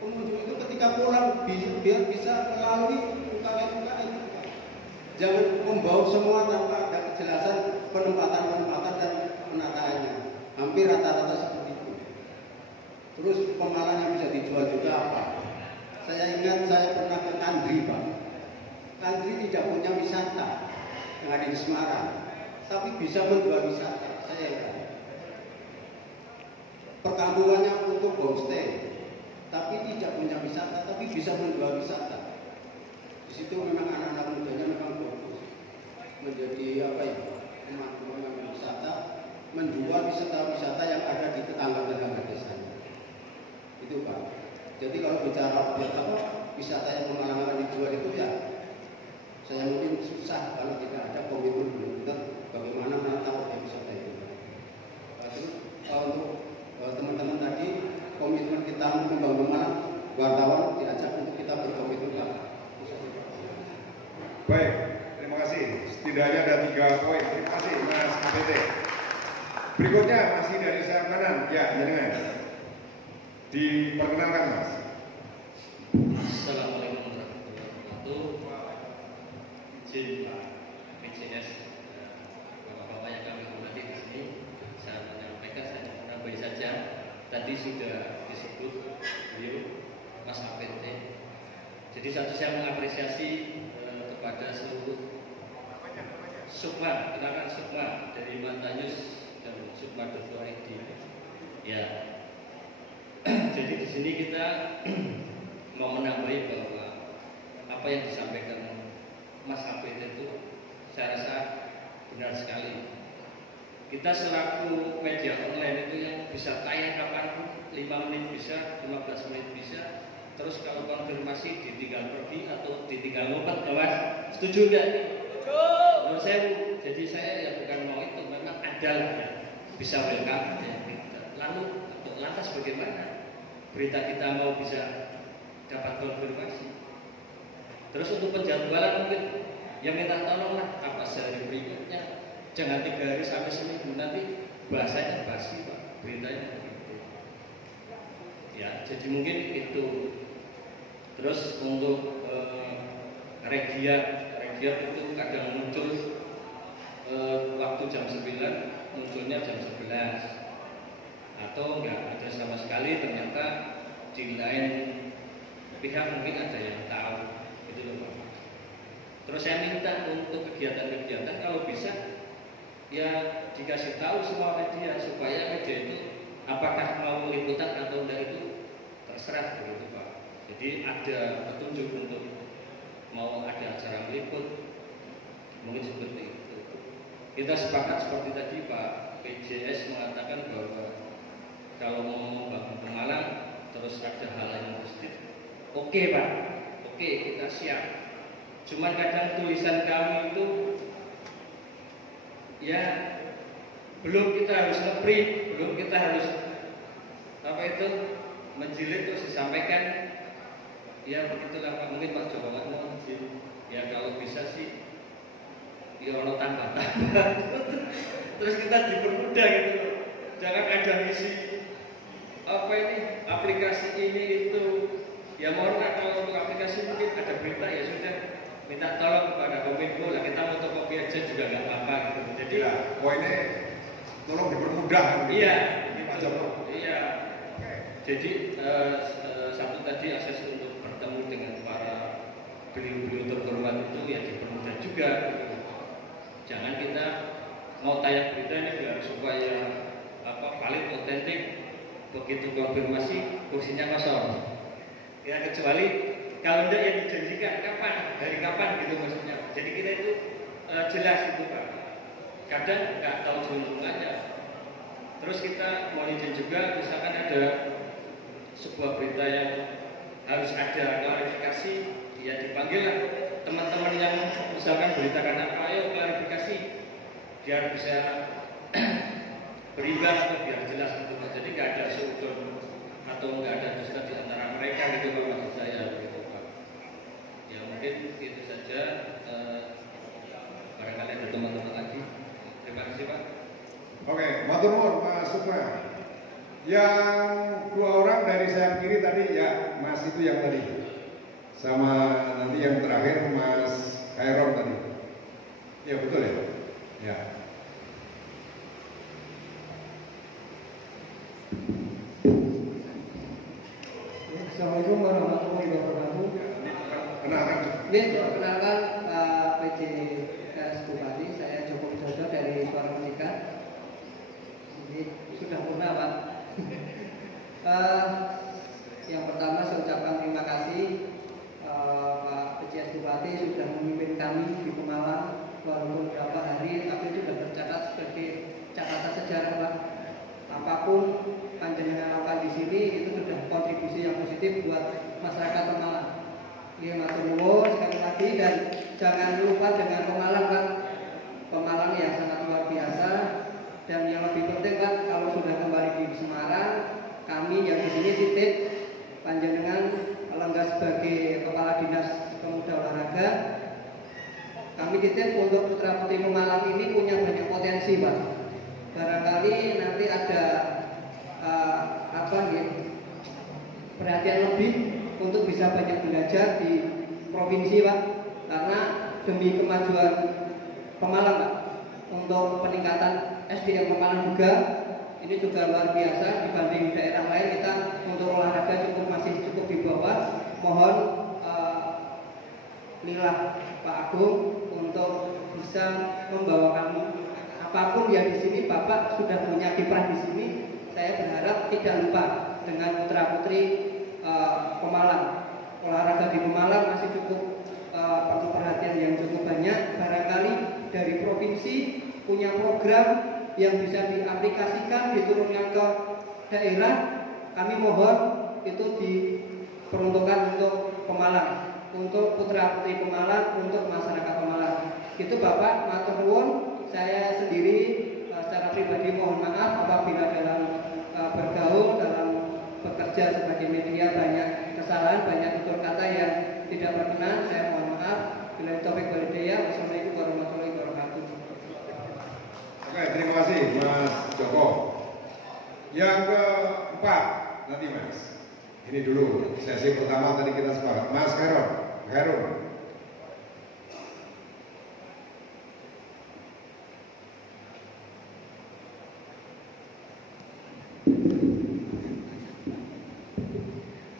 pengunjung itu ketika pulang biar bisa melalui UKM itu Pak. Jangan membawa semua tanpa ada kejelasan penempatan dan penataannya. Hampir rata-rata seperti itu. Terus Pemalang yang bisa dijual juga apa? Saya ingat saya pernah ke Kandri Pak. Kandri tidak punya wisata yang ada di Semarang, tapi bisa menjual wisata. Saya ingat. Perkampungannya untuk homestay, tapi tidak punya wisata, tapi bisa menjual wisata. Di situ memang anak-anak mudanya memang bagus, menjadi apa ya, teman-teman wisata, menjual wisata-wisata yang ada di tetangga-tetangga desanya. Itu Pak. Jadi kalau bicara wisata yang Pemalang akan dijual itu ya, saya mungkin susah kalau tidak ada komitmen benar-benar bagaimana menata objek wisata itu. Terus untuk teman-teman tadi, komitmen kita untuk membangun Pemalang, wartawan diajak untuk kita berkomitmen Pak. Baik, terima kasih. Setidaknya ada 3 poin. Terima kasih Mas KPT. Berikutnya masih dari sayap kanan. Ya, jangan. Diperkenalkan Mas. Assalamualaikum warahmatullahi wabarakatuh. Izin Pak PJS, Bapak-bapak yang kami hormati di sini, saya menyampaikan, saya menambahi saja. Tadi sudah disebut beliau Mas KPT. Jadi saya mengapresiasi kepada seluruh Sukma, kenalkan Sukma dari Mantanyus dan Sukma.id. Ya, jadi di sini kita mau menambahi bahwa apa yang disampaikan Mas KPT itu saya rasa benar sekali. Kita selaku media online itu yang bisa tayang kapan, 5 menit bisa, 15 menit bisa. Terus kalau konfirmasi ditinggal pergi atau ditinggal ngumpet, Mas, setuju nggak? Setuju. Menurut saya, jadi saya ya bukan mau itu, memang ada lah ya, bisa welcome ya. Lalu lantas bagaimana berita kita mau bisa dapat konfirmasi? Terus untuk penjadwalan mungkin yang minta tolong lah apa sehari berikutnya, jangan 3 hari sampai seminggu, nanti bahasanya basi Pak, beritanya begitu. Ya, jadi mungkin itu. Terus untuk regiat itu kadang muncul waktu jam 9, munculnya jam 11, atau enggak ada sama sekali, ternyata di lain pihak mungkin ada yang tahu, itu loh Pak. Terus saya minta untuk kegiatan-kegiatan kalau bisa ya dikasih tahu semua media, supaya media itu apakah mau liputan atau enggak itu terserah begitu Pak. Jadi ada petunjuk untuk mau ada acara meliput, mungkin seperti itu. Kita sepakat seperti tadi Pak PJS mengatakan bahwa kalau mau membangun Pemalang terus ada hal yang positif, oke Pak, oke kita siap. Cuman kadang tulisan kami itu ya belum kita harus nge-print, belum kita harus apa itu menjilid terus disampaikan, ya begitulah Pak, mungkin Pak Joko nggak mau izin. Ya kalau bisa sih, ya ono tambah-tambah. Terus kita dipermudah gitu loh. Jangan ada misi apa ini, aplikasi ini itu. Ya mohon kalau untuk aplikasi mungkin ada berita ya sudah minta tolong kepada Kominfo lah, kita fotokopi aja juga nggak apa-apa gitu. Jadi Ya, ini tolong dipermudah. iya, Pak gitu. Joko. Iya. Jadi satu tadi akses untuk bertemu dengan para beliau-beliau terhormat itu ya dipermudah juga. Gitu. Jangan kita mau tayang berita ini biar supaya valid, otentik, begitu konfirmasi kursinya kosong. Ya kecuali kalau tidak yang dijanjikan kapan, dari kapan gitu maksudnya. Jadi kita itu jelas itu Pak. Kadang nggak tahu judulnya. Terus kita mau izin juga, misalkan ada sebuah berita yang harus ada klarifikasi, ya dipanggillah teman-teman yang misalkan beritakan apa, ayo klarifikasi, biar bisa berimbang atau biar jelas gitu. Jadi nggak ada sudut atau nggak ada dusta di antara mereka gitu Pak, maksud saya gitu Pak. Ya mungkin itu saja. Barangkali ada teman-teman lagi. Terima kasih Pak. Oke, matur nuwun Mas Sukma. Yang dua orang dari sayap kiri tadi ya, Mas itu yang tadi. Sama nanti yang terakhir Mas Khairon tadi. Ya betul ya? Ya. Assalamualaikum warahmatullahi wabarakatuh. Kenalan. Ini perkenalkan Pak PJS Bupati, saya Joko Widodo dari Suara Merdeka. Ini sudah purna Pak. Yang pertama saya ucapkan terima kasih Pak PJS Bupati sudah memimpin kami di Pemalang walaupun beberapa hari, tapi sudah tercatat sebagai catatan sejarah Pak. Apapun panjenengan lakukan di sini itu sudah kontribusi yang positif buat masyarakat Pemalang. Ini matur nuwun sekali lagi, dan jangan lupa dengan Pemalang Pak. Pemalang yang sangat luar biasa, dan yang lebih penting Pak, kalau sudah kembali di Semarang, kami yang di sini titip panjenengan lenggah sebagai Kepala Dinas Pemuda Olahraga. Kami titip untuk putra putri Pemalang ini punya banyak potensi Pak. Barangkali nanti ada perhatian lebih untuk bisa banyak belajar di provinsi Pak, karena demi kemajuan Pemalang Pak, untuk peningkatan SDM Pemalang juga ini juga luar biasa dibanding daerah lain. Kita untuk olahraga masih cukup di bawah. Mohon lilah Pak Agung untuk bisa membawakan apapun yang di sini. Bapak sudah punya kiprah di sini. Saya berharap tidak lupa dengan putra putri Pemalang. Olahraga di Pemalang masih cukup perlu perhatian yang cukup banyak. Barangkali dari provinsi punya program yang bisa diaplikasikan, diturunkan ke daerah. Kami mohon itu diperuntukkan untuk Pemalang, untuk putra putri Pemalang, untuk masyarakat Pemalang. Itu Bapak, matur nuwun. Saya sendiri secara pribadi mohon maaf apabila dalam bergaul, dalam bekerja sebagai media banyak kesalahan, banyak tutur kata yang tidak berkenan. Saya mohon maaf. Bila taufiq wal hidayah. Wassalamualaikum warahmatullahi wabarakatuh. Oke, terima kasih Mas Joko. Yang keempat nanti Mas. Ini dulu sesi pertama tadi kita sepakat. Mas Khairon.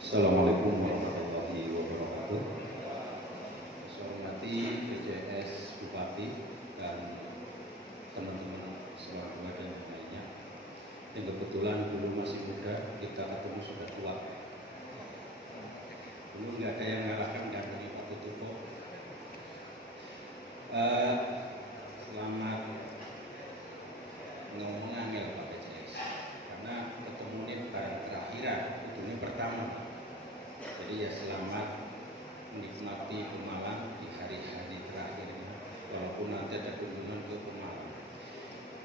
Assalamualaikum warahmatullahi wabarakatuh. Saya hormati PJS Bupati dan teman-teman sekeluarga dan lainnya. Yang kebetulan dulu masih muda, kita ketemu sudah tua. Dulu nggak ada yang ngalahkan dari Pak Tutupo. Selamat ngomong angel Pak PJS, karena ketemu ini bukan terakhiran, ini pertama. Jadi ya selamat menikmati Pemalang di hari-hari terakhir, walaupun nanti ada kunjungan ke Pemalang.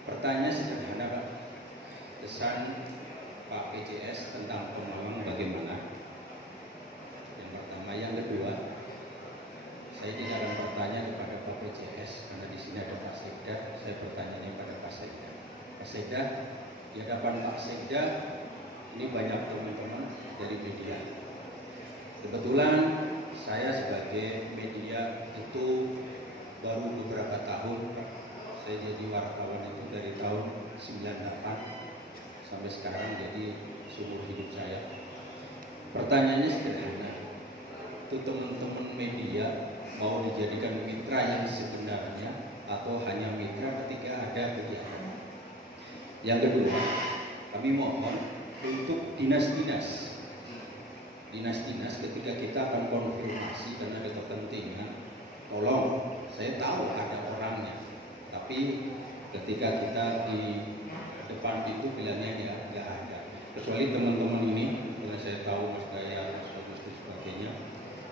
Pertanyaan sederhana Pak, kesan Pak PJS tentang pemahaman bagaimana. Yang pertama, yang kedua, saya tidak akan bertanya kepada Pak PJS karena di sini ada Pak Sekda. Saya bertanya pada Pak Sekda. Pak Sekda, di hadapan Pak Sekda ini banyak teman-teman dari media. Kebetulan saya sebagai media itu baru beberapa tahun. Saya jadi wartawan itu dari tahun 98 sampai sekarang, jadi seumur hidup saya. Pertanyaannya sederhana, itu teman-teman media mau dijadikan mitra yang sebenarnya atau hanya mitra ketika ada kegiatan? Yang kedua, kami mohon untuk dinas-dinas ketika kita akan konfirmasi karena ada kepentingan, tolong, saya tahu ada orangnya, tapi ketika kita di depan itu bilangnya ya nggak ada. Kecuali teman-teman ini, karena saya tahu Mas Gaya, Mas Bagus dan sebagainya,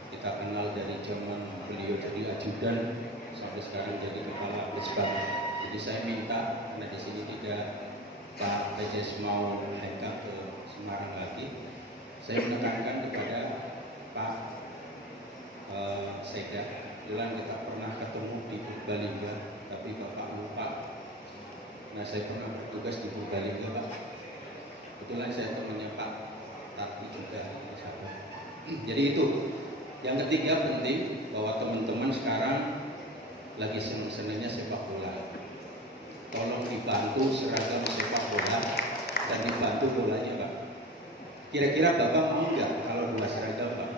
kita kenal dari zaman beliau jadi ajudan sampai sekarang jadi kepala Besbak. Jadi saya minta, karena di sini tidak Pak PJS mau naikkan ke Semarang lagi, saya menekankan kepada Pak Sekda, bilang kita pernah ketemu di Purbalingga, tapi Bapak lupa. Nah, saya pernah bertugas di Purbalingga, Pak. Kebetulan saya temannya Pak Tati juga, sahabat. Jadi itu. Yang ketiga penting bahwa teman-teman sekarang lagi senang-senangnya sepak bola. Tolong dibantu seragam sepak bola dan dibantu bolanya, Pak. Kira-kira Bapak mau nggak kalau dua seragam, Pak?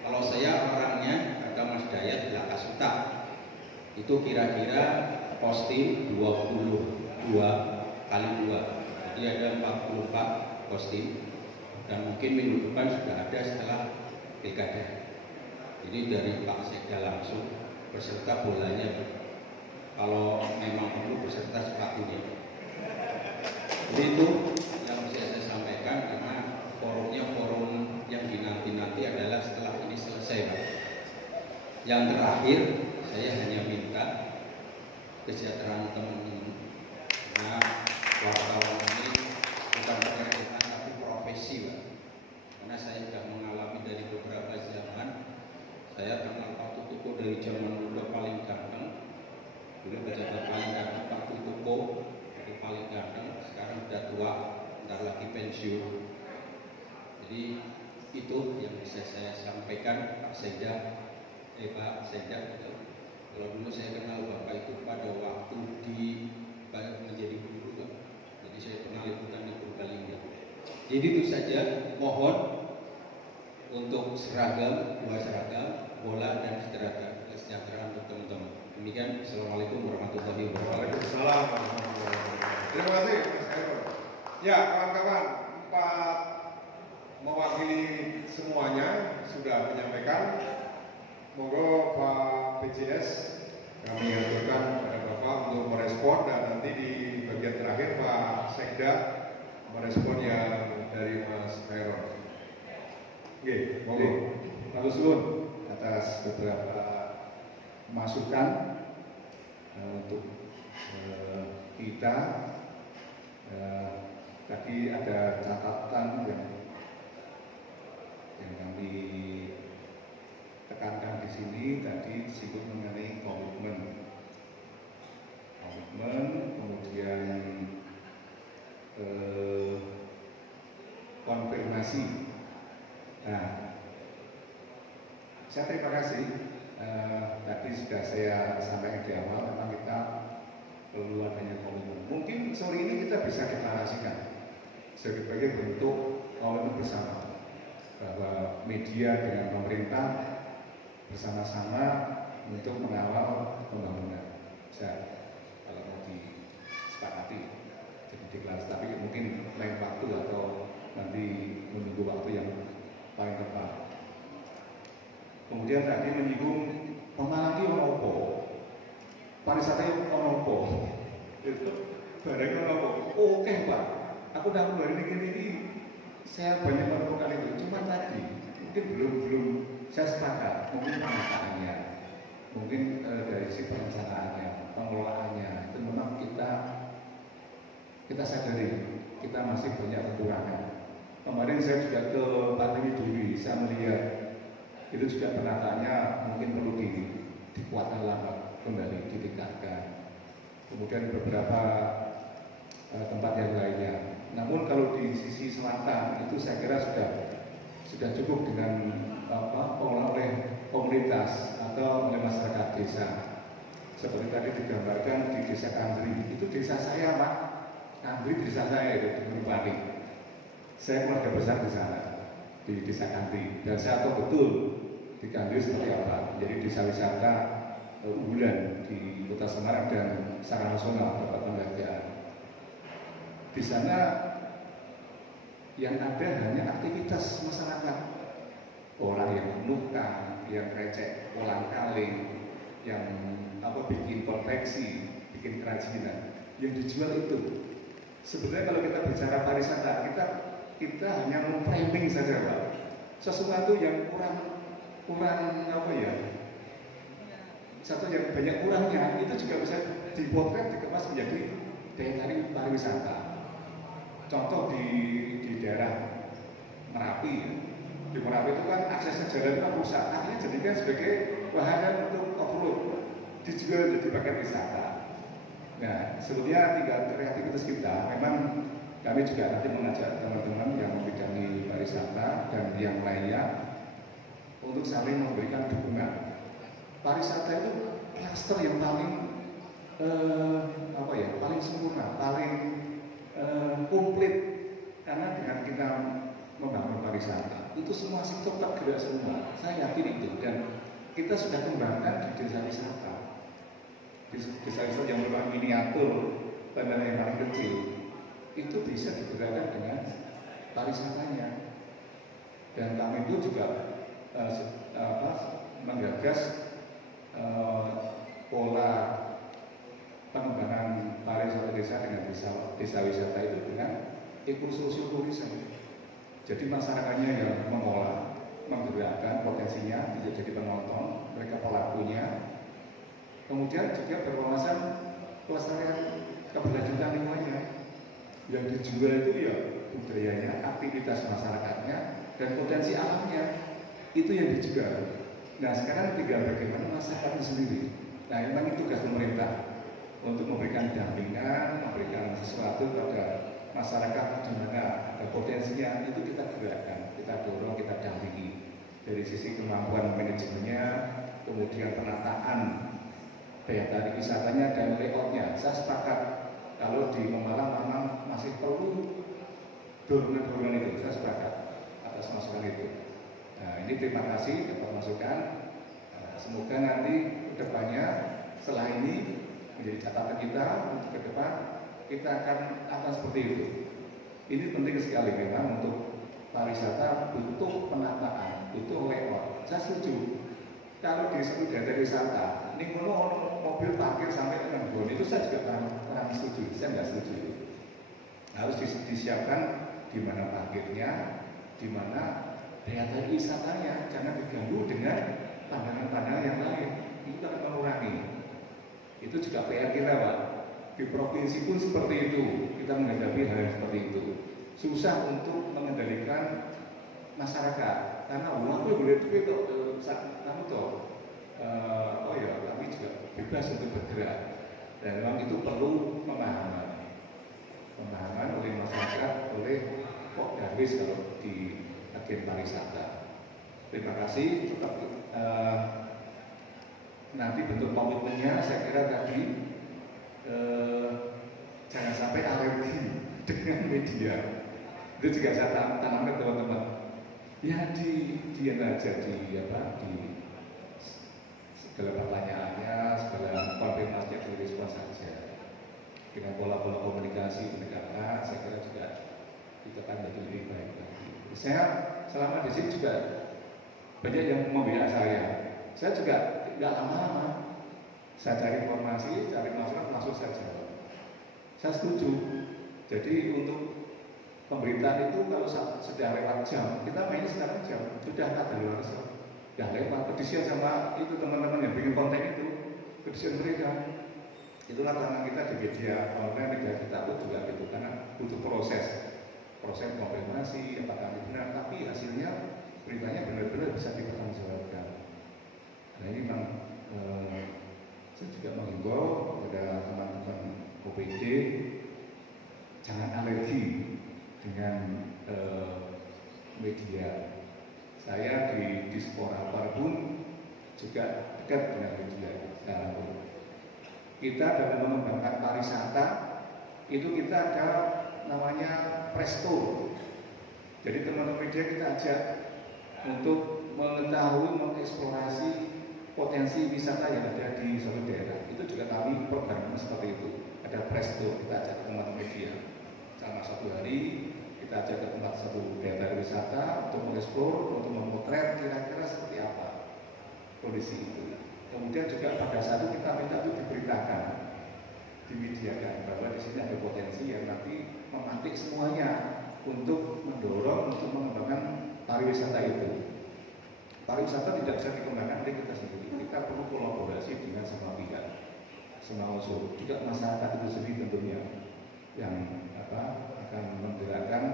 Kalau saya orangnya, kata Mas Dayat, Laka Suta, itu kira-kira posting 22 kali 2. Jadi ada 44 posting. Dan mungkin minggu depan sudah ada setelah pilkada. Jadi dari Pak Sekda langsung beserta bolanya. Kalau memang perlu beserta sepatunya. Jadi itu yang bisa saya sampaikan, karena forumnya forum yang dinanti-nanti adalah setelah ini selesai, Pak. Yang terakhir, saya hanya minta kesejahteraan teman-teman. Karena wartawan ini bukan pekerjaan tapi profesi, Pak. Karena saya sudah mengalami dari beberapa zaman. Saya kenal Pak Tutuko dari zaman muda paling ganteng. Dulu pejabat paling ganteng Pak Tutuko, itu paling ganteng. Sekarang sudah tua, bentar lagi pensiun. Jadi itu yang bisa saya sampaikan, Pak Sekda. Pak Sekda, kalau dulu saya kenal Bapak itu pada waktu menjadi guru, Pak. Jadi saya pernah liputan di Purbalingga. Jadi itu saja, mohon untuk seragam, dua seragam, bola dan kesejahteraan untuk teman-teman. Demikian, Assalamualaikum warahmatullahi wabarakatuh. Waalaikumsalam warahmatullahi wabarakatuh. Terima kasih Mas Khairul. Ya, kawan-kawan, Pak mewakili semuanya sudah menyampaikan. Monggo Pak PJS kami aturkan kepada Bapak untuk merespon, dan nanti di bagian terakhir Pak Sekda merespon yang dari Mas Khairul. Oke, monggo. Bagus Lun atas beberapa masukan untuk kita. Tadi ada catatan yang kami tekankan di sini, tadi disebut mengenai komitmen, kemudian konfirmasi. Nah, saya terima kasih. Tadi sudah saya sampaikan di awal, memang kita perlu adanya komitmen. Mungkin sore ini kita bisa deklarasikan sebagai bentuk komitmen bersama, bahwa media dengan pemerintah bersama-sama untuk mengawal pembangunan. Bisa kalau mau disepakati jadi deklarasi, tapi mungkin lain waktu atau nanti menunggu waktu yang paling tepat. Kemudian tadi menyinggung Pemalang ini opo, pariwisata opo, itu barangnya opo. Oke Pak, aku udah hari ini saya banyak menemukan itu. Cuma tadi mungkin belum saya sepakat, mungkin penataannya, mungkin dari si perencanaannya, pengelolaannya itu memang kita sadari kita masih banyak kekurangan. Kemarin saya juga ke Pandemi Dewi, saya melihat itu juga penataannya mungkin perlu dikuatkan kembali, ditingkatkan. Kemudian beberapa tempat yang lainnya. Namun kalau di sisi selatan itu saya kira sudah cukup dengan oleh komunitas atau oleh masyarakat desa. Seperti tadi digambarkan di desa Kandri, itu desa saya Pak. Kandri desa saya itu di Bupati. Saya keluarga besar di sana, di desa Kandri, dan saya tahu betul di Kandri seperti apa. Jadi desa wisata unggulan di Kota Semarang dan secara nasional dapat penghargaan. Di sana yang ada hanya aktivitas masyarakat, orang yang menukan, yang recek, kolang kaling, yang bikin konveksi, bikin kerajinan, yang dijual itu. Sebenarnya kalau kita bicara pariwisata, kita hanya memframing saja Pak. Sesuatu yang kurang satu yang banyak kurangnya itu juga bisa dipotret, dikemas menjadi daya tarik pariwisata. Contoh di daerah Merapi, di Merapi itu kan aksesnya jalan itu rusak, akhirnya jadikan sebagai wahana untuk off-road, dijual jadi paket wisata. Nah, sebetulnya tinggal kreativitas kita. Memang kami juga nanti mengajak teman-teman yang membidangi pariwisata dan yang lainnya untuk saling memberikan dukungan. Pariwisata itu klaster yang paling paling sempurna, paling komplit, karena dengan kita membangun pariwisata itu semua sektor tergerak semua. Saya yakin itu, dan kita sudah kembangkan di desa wisata. Desa-desa yang merupakan miniatur bandara yang paling kecil itu bisa digerakkan dengan pariwisatanya. Dan kami itu juga menggagas pola pengembangan pariwisata desa dengan desa wisata itu dengan ekososial tourism. Jadi masyarakatnya yang mengolah, menggerakkan potensinya, bisa jadi penonton, mereka pelakunya. Kemudian juga berwawasan pelestarian keberlanjutan lingkungannya. Yang dijual itu ya budayanya, aktivitas masyarakatnya, dan potensi alamnya. Itu yang dijual. Nah sekarang tinggal bagaimana masyarakat itu sendiri. Nah memang itu tugas pemerintah untuk memberikan dampingan, memberikan sesuatu kepada masyarakat di mana ada potensinya, itu kita gerakkan, kita dorong, kita dampingi dari sisi kemampuan manajemennya, kemudian penataan daya tarik wisatanya dan layoutnya. Saya sepakat kalau di Pemalang memang masih perlu dorongan-dorongan itu, saya sepakat atas masukan itu. Nah ini terima kasih dapat masukan. Semoga nanti kedepannya setelah ini menjadi catatan kita untuk ke depan, kita akan seperti itu. Ini penting sekali memang untuk pariwisata, butuh penataan, butuh layout. Saya setuju. Kalau di satu daerah wisata, ini kalau mobil parkir sampai dengan bon, itu saya juga kurang setuju. Saya nggak setuju. Harus disiapkan di mana parkirnya, di mana daya tarik wisatanya, jangan diganggu dengan pandangan-pandangan yang lain. Itu akan mengurangi. Itu juga PR kita Pak. Di provinsi pun seperti itu, kita menghadapi hal yang seperti itu. Susah untuk mengendalikan masyarakat, karena uang itu boleh duit kamu kami juga bebas untuk bergerak. Dan memang itu perlu pemahaman oleh masyarakat, oleh Darwis kalau di agen pariwisata. Terima kasih. Nanti bentuk komitmennya saya kira tadi jangan sampai alergi dengan media. Itu juga saya tanamkan teman-teman. Ya diam aja di segala pertanyaannya, segala konfirmasinya direspon saja. Dengan pola-pola komunikasi pendekatan, saya kira juga kita akan menjadi lebih baik lagi. Saya selama di sini juga banyak yang membela saya. Saya juga nggak lama-lama. Saya cari informasi, cari masukan, langsung saya jawab. Saya setuju. Jadi untuk pemberitaan itu kalau sudah lewat jam, kita main sekarang jam, sudah kadaluarsa. Sudah lewat, kedisian sama itu teman-teman yang bikin konten itu, kedisian mereka. Itulah tantangan kita di media online, media kita pun juga gitu, karena butuh proses konfirmasi apakah ini benar, tapi hasilnya beritanya benar-benar bisa dipertanggungjawabkan. Nah ini memang saya juga menghimbau kepada teman-teman OPD jangan alergi dengan media. Saya di Dispora pun juga dekat dengan media sekarang pun. Kita dalam mengembangkan pariwisata itu kita ada namanya Presto. Jadi teman-teman media kita ajak untuk mengetahui, mengeksplorasi potensi wisata yang ada di suatu daerah. Itu juga kami programnya seperti itu. Ada Presto, kita ajak teman-teman media selama 1 hari. Kita ajak ke tempat satu daerah wisata untuk mengeksplor, untuk memotret kira-kira seperti apa kondisi itu. Kemudian juga pada saat itu kita minta itu diberitakan, dimediakan bahwa di sini ada potensi yang nanti memantik semuanya untuk mendorong, untuk mengembangkan pariwisata itu. Pariwisata tidak bisa dikembangkan oleh kita sendiri. Kita perlu kolaborasi dengan semua pihak, semua unsur, juga masyarakat itu sendiri tentunya yang akan menggerakkan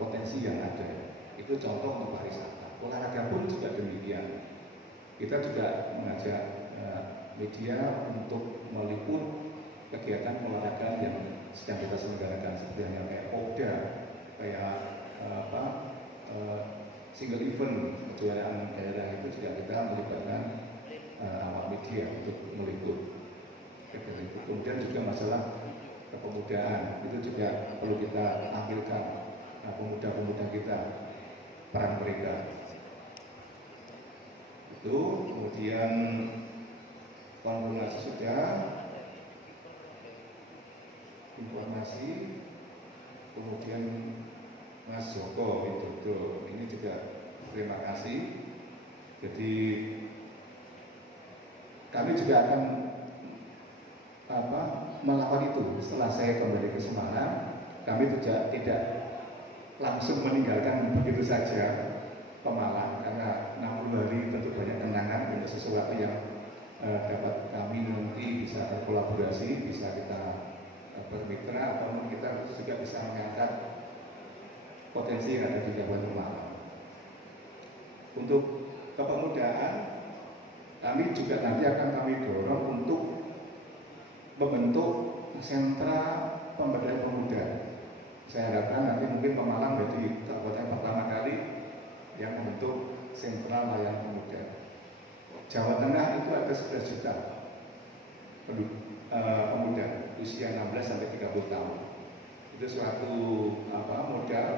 potensi yang ada. Itu contoh untuk pariwisata. Olahraga pun juga demikian. Kita juga mengajak media untuk meliput kegiatan olahraga yang sedang kita selenggarakan, seperti yang kayak Popda, kayak single event kejuaraan daerah, itu juga kita melibatkan awak media untuk meliput. Kemudian juga masalah kepemudaan itu juga perlu kita tampilkan, pemuda-pemuda kita, peran mereka itu. Kemudian konfirmasi sudah, informasi, kemudian Mas Joko Widodo ini juga terima kasih. Jadi kami juga akan melakukan itu. Setelah saya kembali ke Semarang, kami tidak langsung meninggalkan begitu saja Pemalang, karena 60 hari tentu banyak kenangan, untuk sesuatu yang dapat kami nanti bisa berkolaborasi, bisa kita bermitra, atau kita juga bisa mengangkat potensi yang ada di Kabupaten Pemalang. Untuk kepemudaan, kami juga nanti akan kami dorong untuk membentuk sentra pemberdayaan pemuda. Saya harapkan nanti mungkin Pemalang menjadi kabupaten pertama kali yang membentuk sentra layanan pemuda. Jawa Tengah itu ada 11 juta pemuda usia 16 sampai 30 tahun. Itu suatu modal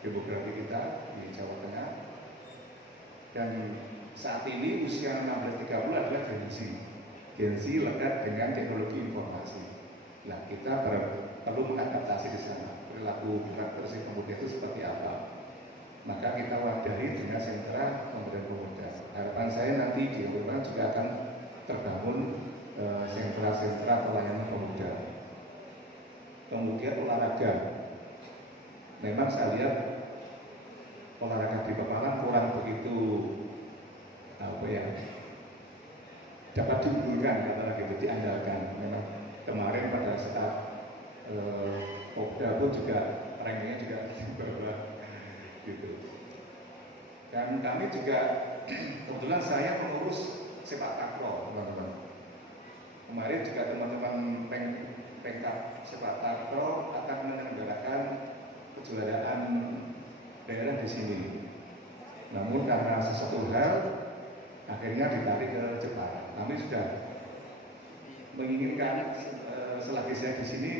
demografi kita di Jawa Tengah. Dan saat ini usia 16-30 adalah Gen Z lekat dengan teknologi informasi. Nah, kita perlu mengadaptasi di sana. Perilaku karakteristik pemuda itu seperti apa? Maka kita wadahi dengan sentra pemberdayaan pemuda. Harapan saya nanti di Indonesia juga akan terbangun sentra-sentra pelayanan pemuda. Kemudian olahraga. Memang saya lihat olahraga di Pemalang kurang begitu dapat diunggulkan, kata gitu, diandalkan. Memang kemarin pada saat Popda pun juga rankingnya juga berbeda gitu. Dan kami juga kebetulan saya mengurus sepak takraw, teman-teman. Kemarin juga teman-teman pengkap sepak takraw akan menyelenggarakan kejuaraan daerah di sini. Namun karena sesuatu hal akhirnya ditarik ke Jepang. Kami sudah menginginkan selagi saya di sini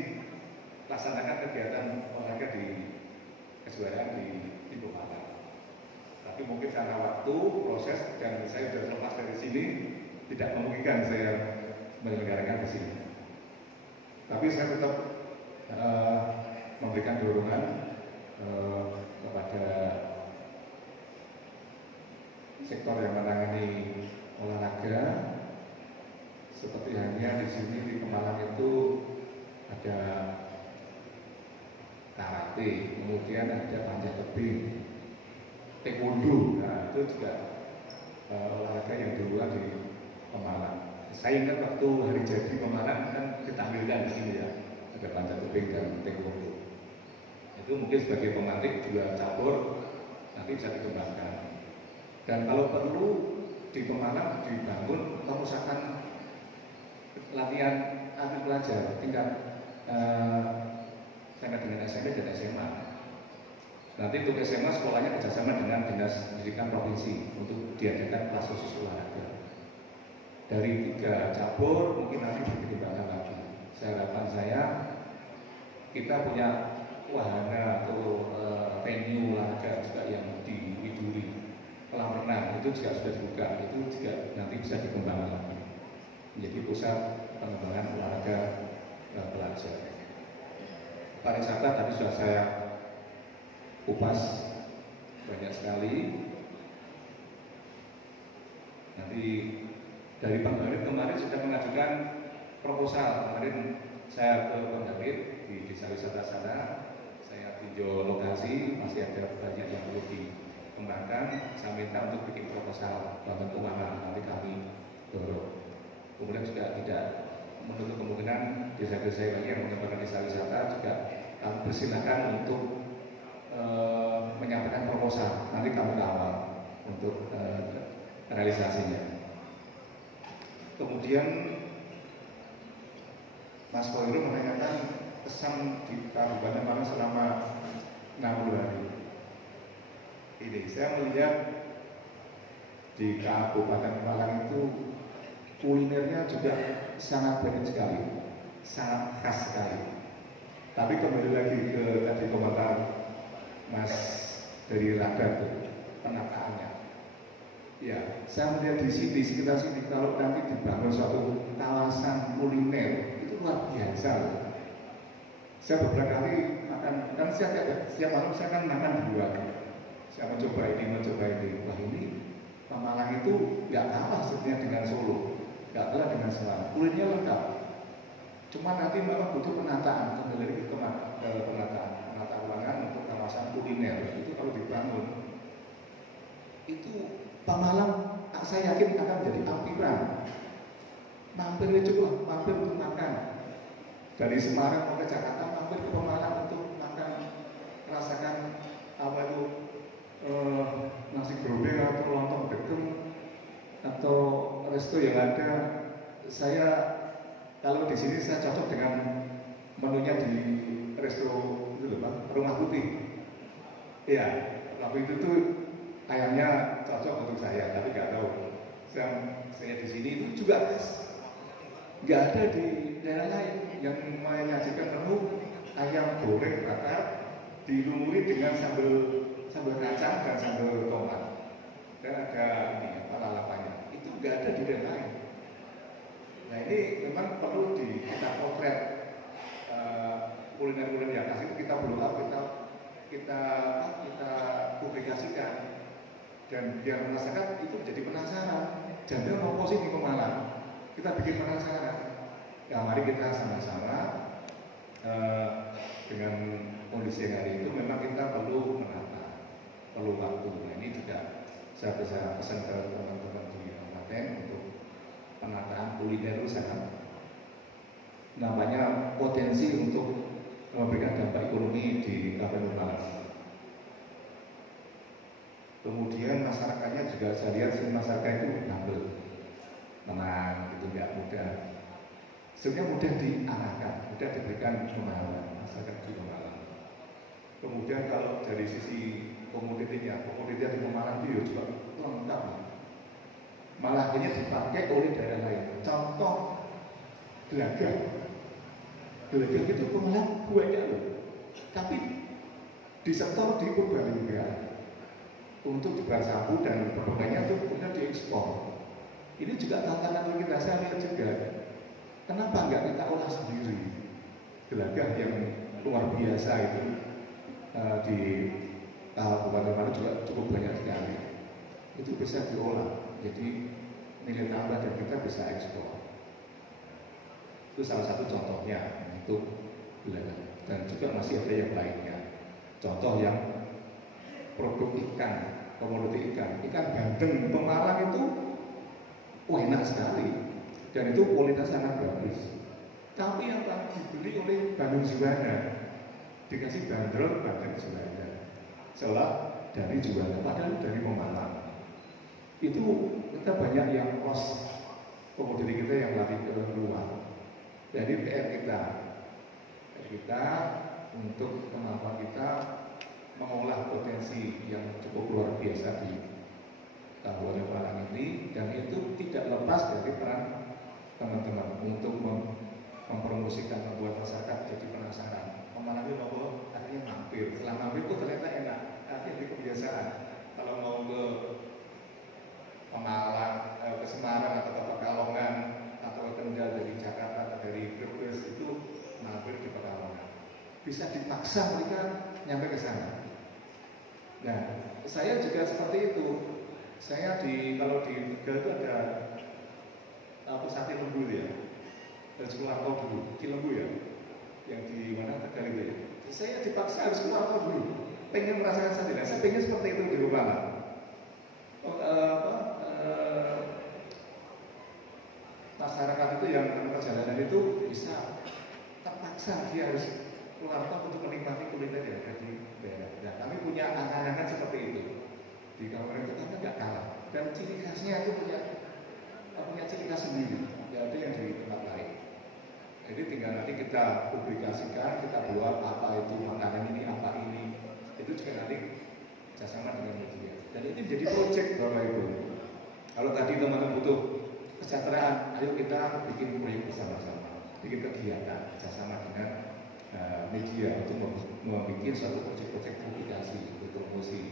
laksanakan kegiatan olahraga di kejuaraan di Pemalang. Tapi mungkin karena waktu, proses, dan saya sudah lepas dari sini, tidak memungkinkan saya menyelenggarakan di sini. Tapi saya tetap memberikan dorongan kepada sektor yang menangani olahraga. Seperti halnya di sini di Pemalang itu ada karate, kemudian ada panjat tebing, taekwondo. Nah, itu juga olahraga yang dilakukan di Pemalang. Saya ingat waktu hari jadi Pemalang kan ditampilkan di sini ya, ada panjat tebing dan taekwondo. Itu mungkin sebagai pemantik juga cabur nanti bisa dikembangkan. Dan kalau perlu di Pemalang dibangun pemusatan latihan atlet pelajar tingkat sama dengan SMP dan SMA. Nanti untuk SMA sekolahnya kerjasama dengan Dinas Pendidikan Provinsi untuk diadakan kelas khusus olahraga. Dari 3 cabur mungkin nanti dikembangkan lagi. Harapan saya kita punya wahana atau venue olahraga juga yang di Widuri, kolam renang itu juga sudah dibuka, itu juga nanti bisa dikembangkan lagi menjadi pusat pengembangan olahraga pelajar. Pariwisata tadi sudah saya kupas banyak sekali. Nanti dari Pak David kemarin sudah mengajukan proposal. Kemarin saya ke Pak David di desa wisata sana, saya tinjau lokasi, masih ada banyak yang perlu dikembangkan. Saya minta untuk bikin proposal bangun keuangan, nanti kami dorong. Kemudian juga tidak menutup kemungkinan desa-desa yang mengembangkan desa wisata juga kami persilakan untuk menyampaikan proposal. Nanti kami kawal untuk realisasinya. Kemudian Mas Koirul menanyakan kesan di Kabupaten Malang selama 60 hari. Ini saya melihat di Kabupaten Malang itu kulinernya juga sangat banyak sekali, sangat khas sekali. Tapi kembali lagi ke tadi komentar Mas dari radar itu, penataannya. Ya, saya melihat di sini, sekitar sini, kalau nanti dibangun suatu kawasan kuliner itu luar biasa. Saya beberapa kali makan, kan setiap malam saya kan makan di luar. Saya mencoba ini. Wah, ini Malang itu nggak kalah sebenarnya dengan Solo, nggak kalah dengan Semarang. Kulinernya lengkap. Cuma nanti memang butuh penataan, kembali lagi ke penata ulangan untuk kawasan kuliner. Itu kalau dibangun, itu Pemalang saya yakin akan menjadi ampiran. Mampir cukup, mampir untuk makan. Dari Semarang mau ke Jakarta, mampir ke Pemalang untuk makan, merasakan apa itu nasi goreng atau lontong begem atau resto yang ada. Saya kalau di sini saya cocok dengan menunya di resto itu loh Pak, Rumah Putih. Iya, waktu itu tuh ayamnya cocok untuk saya, tapi nggak tahu. Saya di sini itu juga khas. Nggak ada di daerah lain yang menyajikan menu ayam goreng bakar dilumuri dengan sambal kacang dan sambal tomat dan ada ini lalapannya. Itu nggak ada di daerah lain. Nah ini memang perlu kita potret kuliner-kuliner yang khas itu kita belum tahu, kita publikasikan dan biar masyarakat itu jadi penasaran. Jangan mau sih di Pemalang, kita bikin penasaran. Ya mari kita sama-sama dengan kondisi yang hari itu memang kita perlu menata, perlu waktu. Nah ini juga saya bisa pesan ke teman-teman di kabupaten untuk penataan kuliner itu sangat namanya potensi untuk memberikan dampak ekonomi di Kabupaten Malang. Kemudian masyarakatnya juga saya lihat masyarakat itu humble, tenang, itu nggak mudah. Sebenarnya mudah diarahkan, mudah diberikan pemahaman masyarakat di Pemalang. Kemudian kalau dari sisi komoditi di Pemalang itu juga lengkap. Malah ini dipakai oleh daerah lain. Contoh gelagat. Gelagat itu Pemalang banyak loh. Tapi disetor di Purbalingga untuk dibahan sapu dan produknya itu kemudian diekspor. Ini juga tantangan bagi kita, saya lihat juga. Kenapa nggak kita olah sendiri? Gelagat yang luar biasa itu di Kabupaten Malang juga cukup banyak sekali. Itu bisa diolah, jadi nilai tambah dan kita bisa ekspor. Itu salah satu contohnya untuk gelagat. Dan juga masih ada yang lainnya. Contoh yang produk ikan, komoditi ikan bandeng Pemalang itu enak sekali. dan itu kualitas sangat bagus. Tapi apa dibeli oleh Bandung Juanda, dikasih bandrol Bandung Juanda, seolah dari Juanda, padahal dari Pemalang. Itu kita banyak yang loss komoditi kita yang lari ke luar. Jadi PR kita untuk kemampuan kita mengolah potensi yang cukup luar biasa di Kabupaten Malang ini, dan itu tidak lepas dari peran teman-teman untuk mempromosikan, membuat masyarakat jadi penasaran. Pemalang itu bahwa akhirnya mampir, setelah mampir itu ternyata enak, akhirnya jadi kebiasaan. Kalau mau ke Pemalang, ke Semarang atau ke Pekalongan atau ke Kendal dari Jakarta atau dari Brebes itu mampir di Pekalongan. Bisa dipaksa mereka nyampe ke sana. Nah, saya juga seperti itu. Saya kalau di Tegal itu ada Sate Lembu ya, dan sekolah kau dulu, Cilembu ya, yang di mana Tegal itu ya. Saya dipaksa harus sekolah kau dulu, pengen merasakan sate. Nah, saya pengen seperti itu di rumah. Masyarakat itu yang perjalanan itu bisa terpaksa dia harus keluar kota untuk menikmati kuliner yang ada di daerah. Nah, kami punya angan-angan seperti itu di kawasan itu, karena nggak kalah, dan ciri khasnya itu punya ciri khas sendiri, nggak ada yang di tempat lain. Jadi tinggal nanti kita publikasikan, kita buat apa itu makanan ini, apa ini, itu juga nanti kerjasama dengan media. Dan itu jadi proyek Bapak Ibu. Kalau tadi teman-teman butuh kesejahteraan, ayo kita bikin proyek bersama-sama, bikin kegiatan kerjasama dengan media untuk membuat suatu proyek-proyek publikasi, untuk promosi,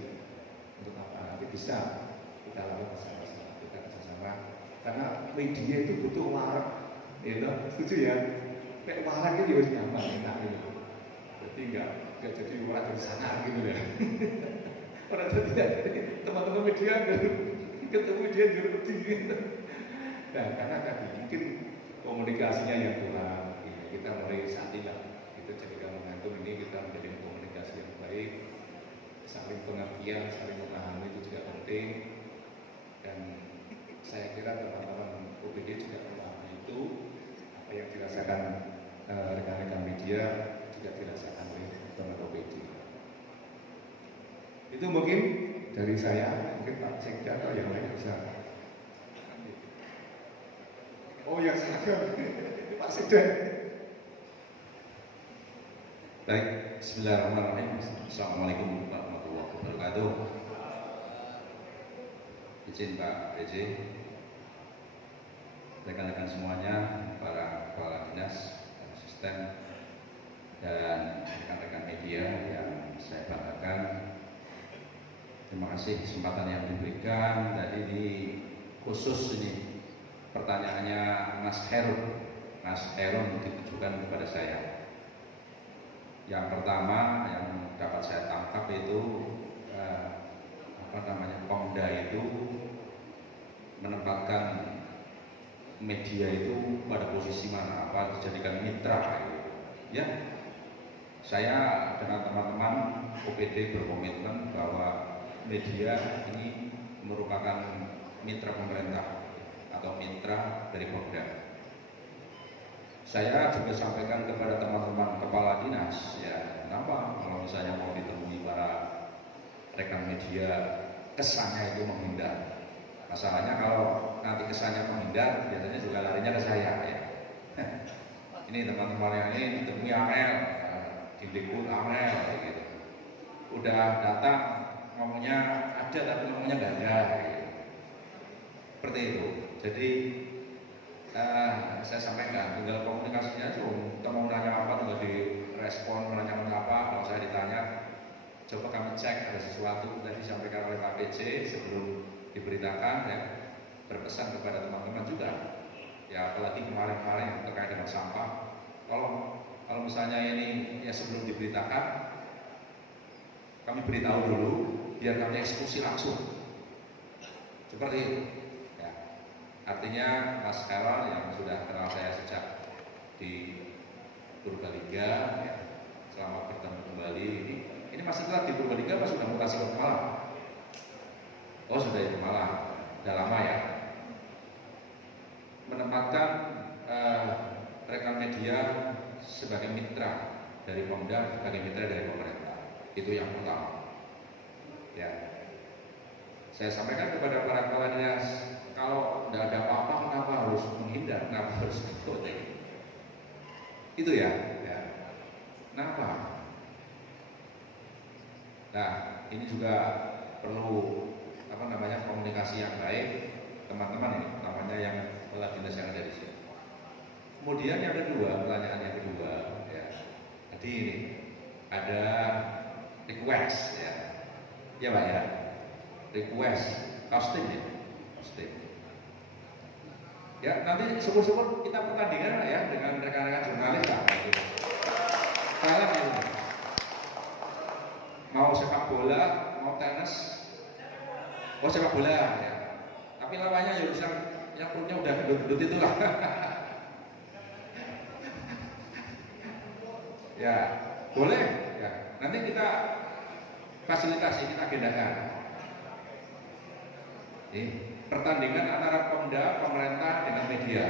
untuk apa nanti bisa kita lakukan bersama-sama, kita kerjasama. Karena media itu butuh warak, ya, setuju ya? Kayak warak itu harus nyaman, enak gitu. Jadi nggak jadi warak dari sana gitu ya. Orang tidak, teman-teman media ketemu dia jauh gitu. Nah, karena tadi mungkin komunikasinya yang kurang, kita mulai saat ini lah. Kita jadikan momentum ini, kita menjadi komunikasi yang baik, saling pengertian, saling memahami itu juga penting. Dan saya kira teman-teman UPD juga memahami itu, apa yang dirasakan rekan-rekan media juga dirasakan oleh teman-teman UPD. Itu mungkin dari saya, mungkin Pak Sekda atau yang lain bisa. Oh ya, silakan Pak Sekda. Baik, bismillahirrahmanirrahim. Assalamualaikum warahmatullahi wabarakatuh. Izin Pak PJ, rekan-rekan semuanya, para kepala dinas, asisten, dan rekan-rekan media yang saya banggakan. Terima kasih kesempatan yang diberikan. Tadi ini khusus ini pertanyaannya Mas Heron ditujukan kepada saya. Yang pertama yang dapat saya tangkap itu Pemda itu menempatkan media itu pada posisi mana, apa dijadikan mitra gitu. Ya, saya dengan teman-teman UPD berkomitmen bahwa media ini merupakan mitra pemerintah atau mitra dari Pemda. Saya juga sampaikan kepada teman-teman kepala dinas, ya, kenapa kalau misalnya mau ditemui para rekan media kesannya itu menghindar. Masalahnya kalau nanti kesannya menghindar, biasanya juga larinya ke saya, ya. Ini teman-teman yang ini ditemui Amel, didikbud Amel, gitu. Udah datang ngomongnya ada tapi ngomongnya nggak ada, gitu. Seperti itu. Jadi saya sampaikan, tinggal komunikasinya itu, kita mau nanya apa tinggal direspon, menanyakan apa. Kalau saya ditanya, coba kami cek ada sesuatu tadi disampaikan oleh Pak PJ sebelum diberitakan, ya, berpesan kepada teman-teman juga, ya, apalagi kemarin-kemarin terkait dengan sampah. Kalau misalnya ini ya sebelum diberitakan, kami beritahu dulu, biar kami eksekusi langsung. Seperti itu. Artinya Mas Heron yang sudah kenal saya sejak di Purbalingga, ya, selamat bertemu kembali. Ini masih tetap di Purbalingga apa sudah mutasi ke Malang? Oh, sudah di Malang, sudah lama ya. menempatkan rekan media sebagai mitra dari Pemda, sebagai mitra dari pemerintah. Itu yang pertama. Ya, saya sampaikan kepada para kepala dinas, kalau tidak ada apa-apa, kenapa harus menghindar, kenapa harus foto? Itu ya. Kenapa? Nah, ini juga perlu komunikasi yang baik, teman-teman ini, namanya yang kepala dinas yang ada di sini. Kemudian yang kedua, pertanyaan yang kedua, ya, tadi ini ada request, ya Pak ya, request costing ya, costing. Ya, nanti syukur-syukur kita pertandingan ya dengan rekan-rekan jurnalis lah. Kalian ya, mau sepak bola, mau tenis, mau sepak bola ya. Tapi lawannya ya harus yang perutnya udah gendut-gendut itulah. Ya, boleh ya. Nanti kita fasilitasi, kita agendakan. Pertandingan antara Pemda, pemerintah dengan media.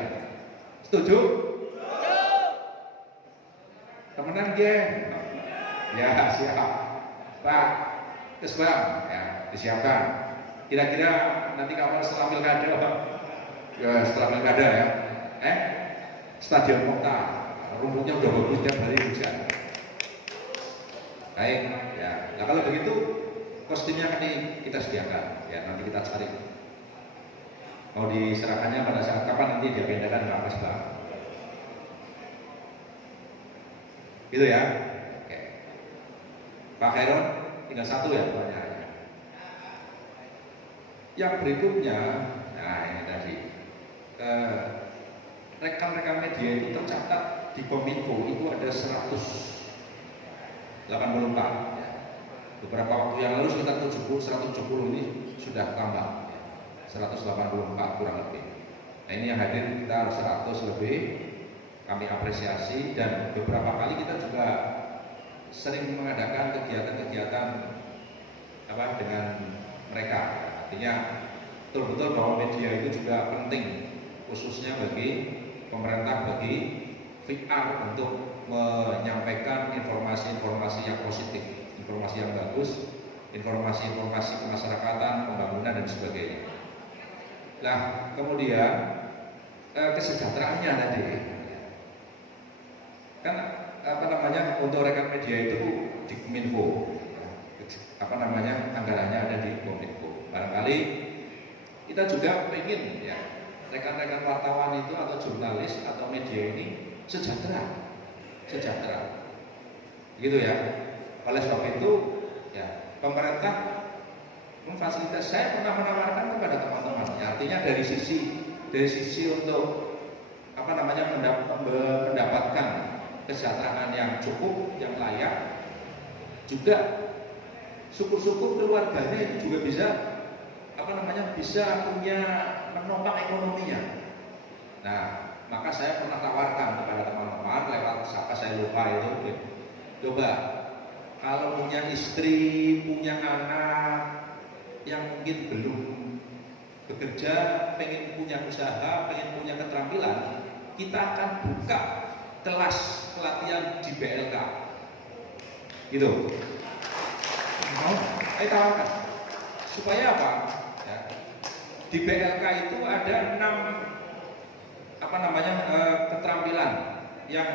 Setuju? Temenan geng? Ya, siap. Pak, Kesbang, ya, disiapkan. Kira-kira nanti kapan setelah pilkada, Pak? Ya, setelah pilkada ya. Stadion Kota, rumputnya udah bagus, tiap hari hujan. Baik, ya. Nah kalau begitu, kostumnya kan kita sediakan. Ya, nanti kita cari. Mau diserahkannya pada saat kapan nanti diagendakan Pak Kesbang. Gitu ya. Oke. Pak Khairul, tinggal satu ya pertanyaannya. Yang berikutnya, nah ini tadi, rekan-rekan media itu tercatat di Kominfo itu ada 184. Ya. Beberapa waktu yang lalu sekitar 170 ini sudah tambah, 184 kurang lebih. Nah ini yang hadir kita 100 lebih. Kami apresiasi dan beberapa kali kita juga sering mengadakan kegiatan-kegiatan dengan mereka. Artinya betul-betul bahwa media itu juga penting, khususnya bagi pemerintah, bagi VR untuk menyampaikan informasi-informasi yang positif, informasi yang bagus, informasi-informasi kemasyarakatan, pembangunan dan sebagainya. Nah, kemudian kesejahteraannya tadi. Kan untuk rekan media itu di Kominfo, anggarannya ada di Kominfo. Barangkali kita juga ingin ya rekan-rekan wartawan itu atau jurnalis atau media ini sejahtera, gitu ya. Oleh sebab itu ya pemerintah memfasilitasi. Saya pernah menawarkan kepada teman-teman, ya, artinya dari sisi untuk mendapatkan kesejahteraan yang cukup, yang layak, juga syukur-syukur keluarganya itu juga bisa bisa punya menopang ekonominya. Nah, maka saya pernah tawarkan kepada teman-teman lewat siapa saya lupa itu, coba kalau punya istri, punya anak yang mungkin belum bekerja, pengen punya usaha, pengen punya keterampilan, kita akan buka kelas pelatihan di BLK, gitu. Tawarkan supaya apa? Ya. Di BLK itu ada 6 keterampilan yang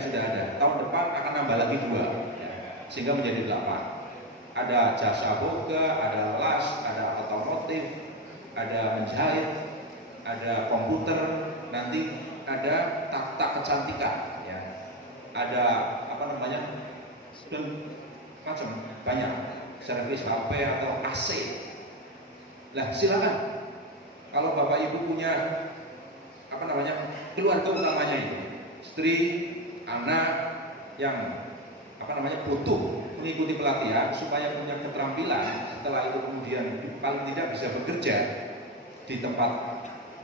sudah ada. Tahun depan akan nambah lagi 2, ya, sehingga menjadi 8. Ada jasa boga, ada las, ada otomotif, ada menjahit, ada komputer. Nanti ada tata kecantikan, ya. Ada dan macam banyak servis HP atau AC. Lah silakan. Kalau bapak ibu punya keluarga utamanya itu, istri, anak yang butuh mengikuti pelatihan supaya punya keterampilan, setelah itu kemudian paling tidak bisa bekerja di tempat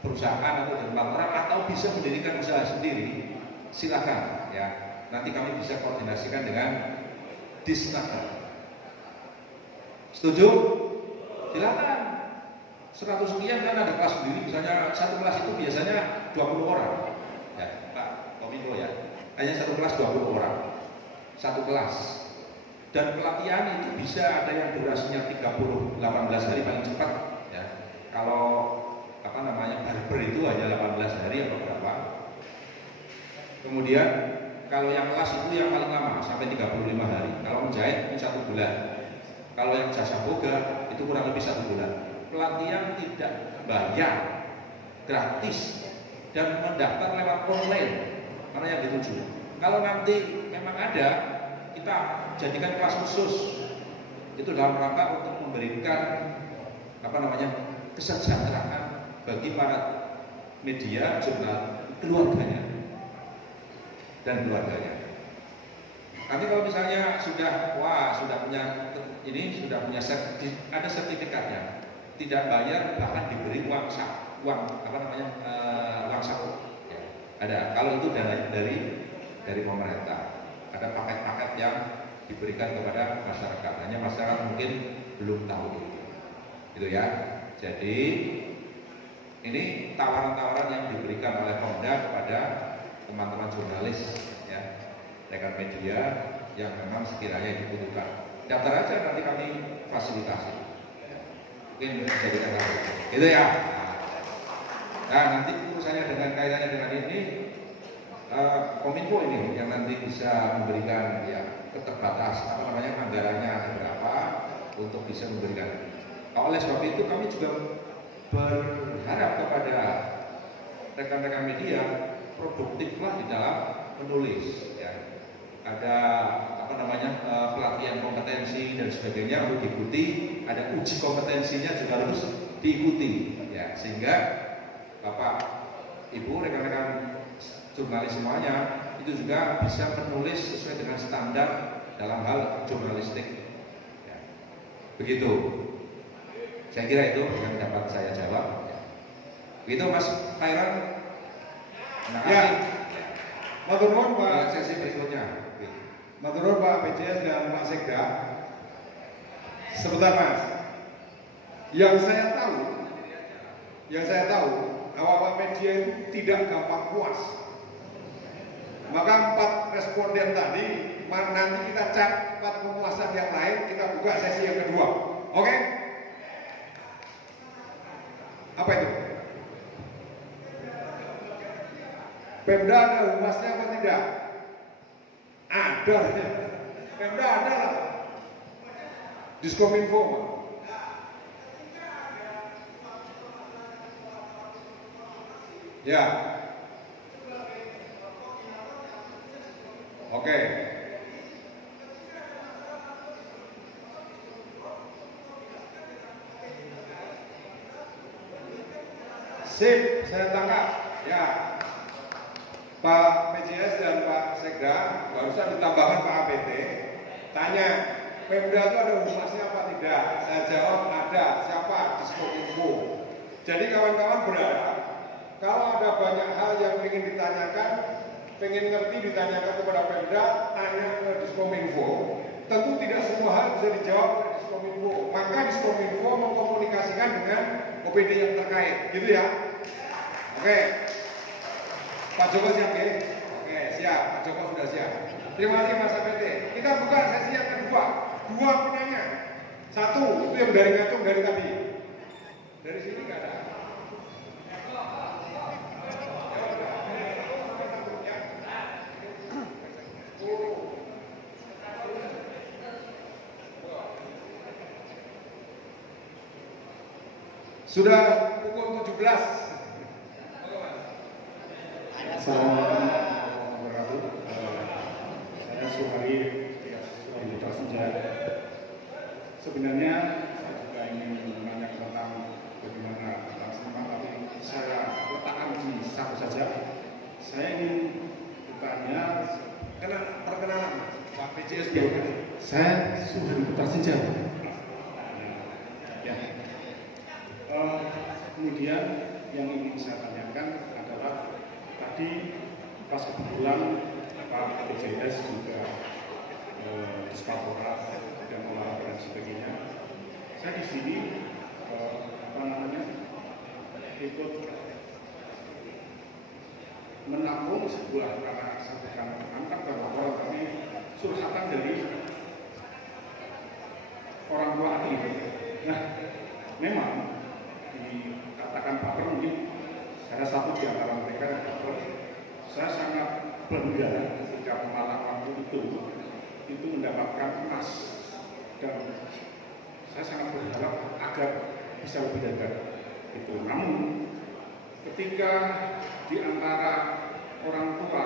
perusahaan atau di tempat orang atau bisa mendirikan usaha sendiri, silakan ya. Nanti kami bisa koordinasikan dengan Disnaker. Setuju? Silakan. 100 sekian kan ada kelas sendiri, misalnya satu kelas itu biasanya 20 orang. Ya, Pak Kominfo ya. Hanya satu kelas 20 orang. Satu kelas. Dan pelatihan itu bisa ada yang durasinya 18 hari paling cepat ya. Kalau apa namanya barber itu hanya 18 hari atau berapa. Kemudian kalau yang kelas itu yang paling lama sampai 35 hari. Kalau menjahit itu 1 bulan. Kalau yang jasa boga itu kurang lebih 1 bulan. Pelatihan tidak bayar, gratis, dan mendaftar lewat online. Mana yang dituju? Kalau nanti memang ada, kita jadikan kelas khusus. Itu dalam rangka untuk memberikan apa namanya kesejahteraan bagi para media, jurnal, keluarganya dan keluarganya. Nanti kalau misalnya sudah punya ada sertifikatnya, tidak bayar bahkan diberi uang saku, ya, ada. Kalau itu dari pemerintah, ada paket-paket yang diberikan kepada masyarakat. Hanya masyarakat mungkin belum tahu itu ya. Jadi ini tawaran-tawaran yang diberikan oleh Pemda kepada teman-teman jurnalis, ya, rekan media yang memang sekiranya dibutuhkan. Daftar aja, nanti kami fasilitasi. Mungkin jadi tahu, gitu ya. Nah, nanti urusannya dengan kaitannya dengan ini, Kominfo ini yang nanti bisa memberikan ya keterbatas anggarannya ada berapa untuk bisa memberikan. Oleh sebab itu kami juga berharap kepada rekan-rekan media produktiflah di dalam menulis. Ya. Ada pelatihan kompetensi dan sebagainya untuk diikuti, ada uji kompetensinya juga harus diikuti, ya, sehingga Bapak, Ibu, rekan-rekan jurnalis semuanya itu juga bisa menulis sesuai dengan standar dalam hal jurnalistik, ya. Begitu. Saya kira itu yang dapat saya jawab. Begitu Mas Khairan. Ya. Matur nuwun Pak. Sesi berikutnya. Matur nuwun Pak PJS dan Pak Sekda. Sebentar Mas. Yang saya tahu, awal-awal media itu tidak gampang puas. Maka 4 responden tadi, nanti kita cek 4 pemuasan yang lain, kita buka sesi yang kedua. Oke? Apa itu? Pemda ada humasnya apa tidak? Ada. Pemda ada lah. Diskominfo. Ya. Oke. Sip, saya tangkap. Ya. Pak PJS dan Pak Sekda barusan ditambahkan Pak APT. Tanya, Pemda itu ada humasnya apa tidak? Saya jawab ada. Siapa? Diskominfo. Jadi kawan-kawan berharap kalau ada banyak hal yang ingin ditanyakan, pengen ngerti ditanyakan kepada Pemda, tanya ke Diskominfo. Tentu tidak semua hal bisa dijawab oleh Diskominfo. Maka Diskominfo mengkomunikasikan dengan OPD yang terkait, gitu ya. Oke. Pak Joko siap ya? Oke, siap. Pak Joko sudah siap. Terima kasih Mas APT. Kita buka sesi yang kedua. 2 penanya. 1 itu yang dari ngacung dari tadi. Dari sini nggak ada. Sudah pukul 17. Assalamualaikum warahmatullahi wabarakatuh. Saya Suhari Putra Senjata. Sebenarnya saya juga ingin menanyakan tentang bagaimana pelaksanaan, tapi saya letakkan di satu saja. Saya ingin bertanya, perkenalan Pak PJS. Saya Suhari Putra Senjata. Ya. Kemudian yang ingin saya tanyakan adalah tadi pas kebetulan Pak PJS juga Dispatorat dan olahraga dan sebagainya. Saya di sini ikut menampung sebuah anak sampaikan angkat dan laporan kami surhatan dari orang tua atlet. Nah, memang dikatakan baper mungkin salah satu di antara mereka baper. Saya sangat bangga ketika pengalaman itu mendapatkan emas, dan saya sangat berharap agar bisa lebih dari itu. Namun ketika di antara orang tua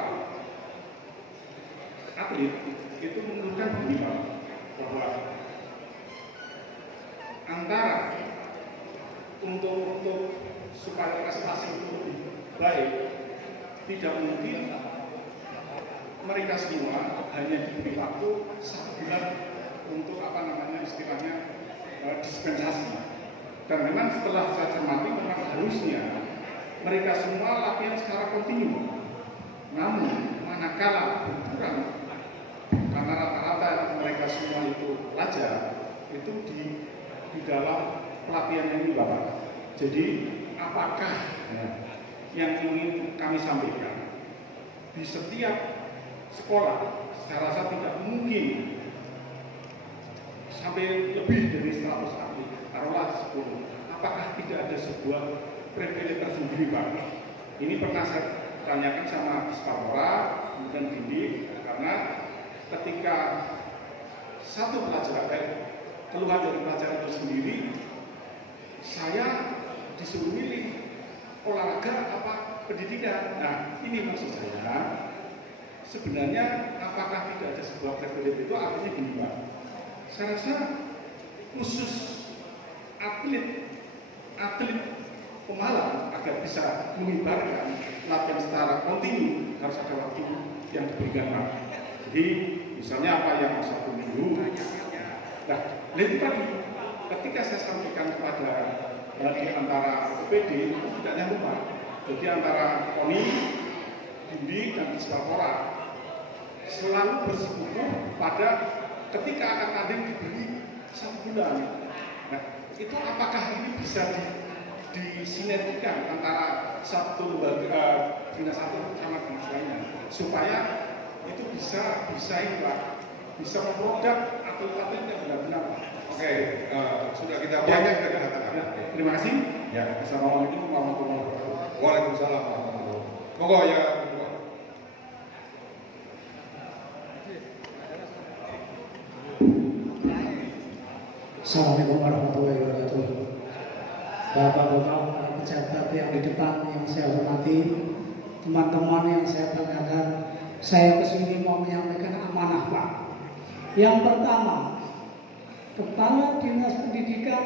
atlet itu menunjukkan begini, bahwa antara untuk supaya prestasi itu lebih baik, tidak mungkin mereka semua hanya diberi waktu 1 bulan untuk istilahnya dispensasi. Dan memang setelah saya cermati, memang harusnya mereka semua latihan secara kontinu. Namun manakala benturan, karena rata-rata mereka semua itu pelajar, itu di dalam pelatihan ini Bapak. Jadi apakah yang ingin kami sampaikan, di setiap sekolah saya rasa tidak mungkin sampai lebih dari 100 atlet, taruhlah 10. Apakah tidak ada sebuah privilege tersendiri Pak? Ini pernah saya tanyakan sama Dispapora, kemudian Gindi, karena ketika satu pelajaran keluar dari pelajaran itu sendiri, saya disuruh milih olahraga apa pendidikan. Nah, ini maksud saya, sebenarnya apakah tidak ada sebuah privilege itu? Artinya gini Pak, saya rasa khusus atlet pemalang agar bisa mengibarkan latihan secara kontinu harus ada waktu yang diberikan Pak. Jadi misalnya apa yang 1 minggu, nah itu tadi ketika saya sampaikan kepada di antara OPD itu tidak nyambung Pak. Jadi antara KONI, Gindi dan Dispapora selalu bersikukuh pada ketika akan tanding diberi 1 bulan. Nah, itu apakah ini bisa disinergikan antara satu lembaga dinas satu sama dinas lainnya, supaya itu bisa ini Pak, bisa memproduk atlet-atlet yang benar-benar. Oke, sudah kita banyak kita katakan. Terima kasih. Ya, Assalamualaikum warahmatullahi wabarakatuh. Waalaikumsalam warahmatullahi wabarakatuh. Monggo ya. Assalamualaikum warahmatullahi wabarakatuh. Bapak-bapak, para pejabat yang di depan yang saya hormati, teman-teman yang saya banggakan, saya kesini mau menyampaikan amanah Pak. Yang pertama, Kepala Dinas Pendidikan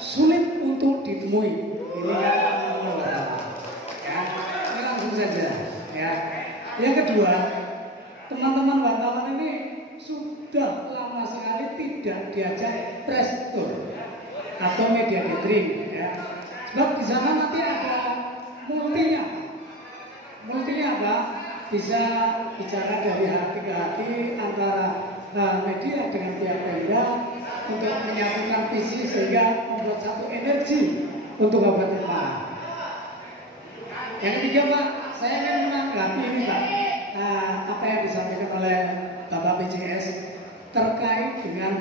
sulit untuk ditemui. Ini kan ini langsung saja. Ya. Yang kedua, teman-teman wartawan ini sudah lama sekali tidak diajak press tour atau media gathering, ya. Sebab di sana nanti ada multinya apa? Bisa bicara dari hati ke hati antara media dengan pihak Pemda untuk menyatukan visi sehingga membuat satu energi untuk Kabupaten Malang. Yang ketiga Pak, saya ingin menanggapi ini Pak, apa yang disampaikan oleh Bapak PJS terkait dengan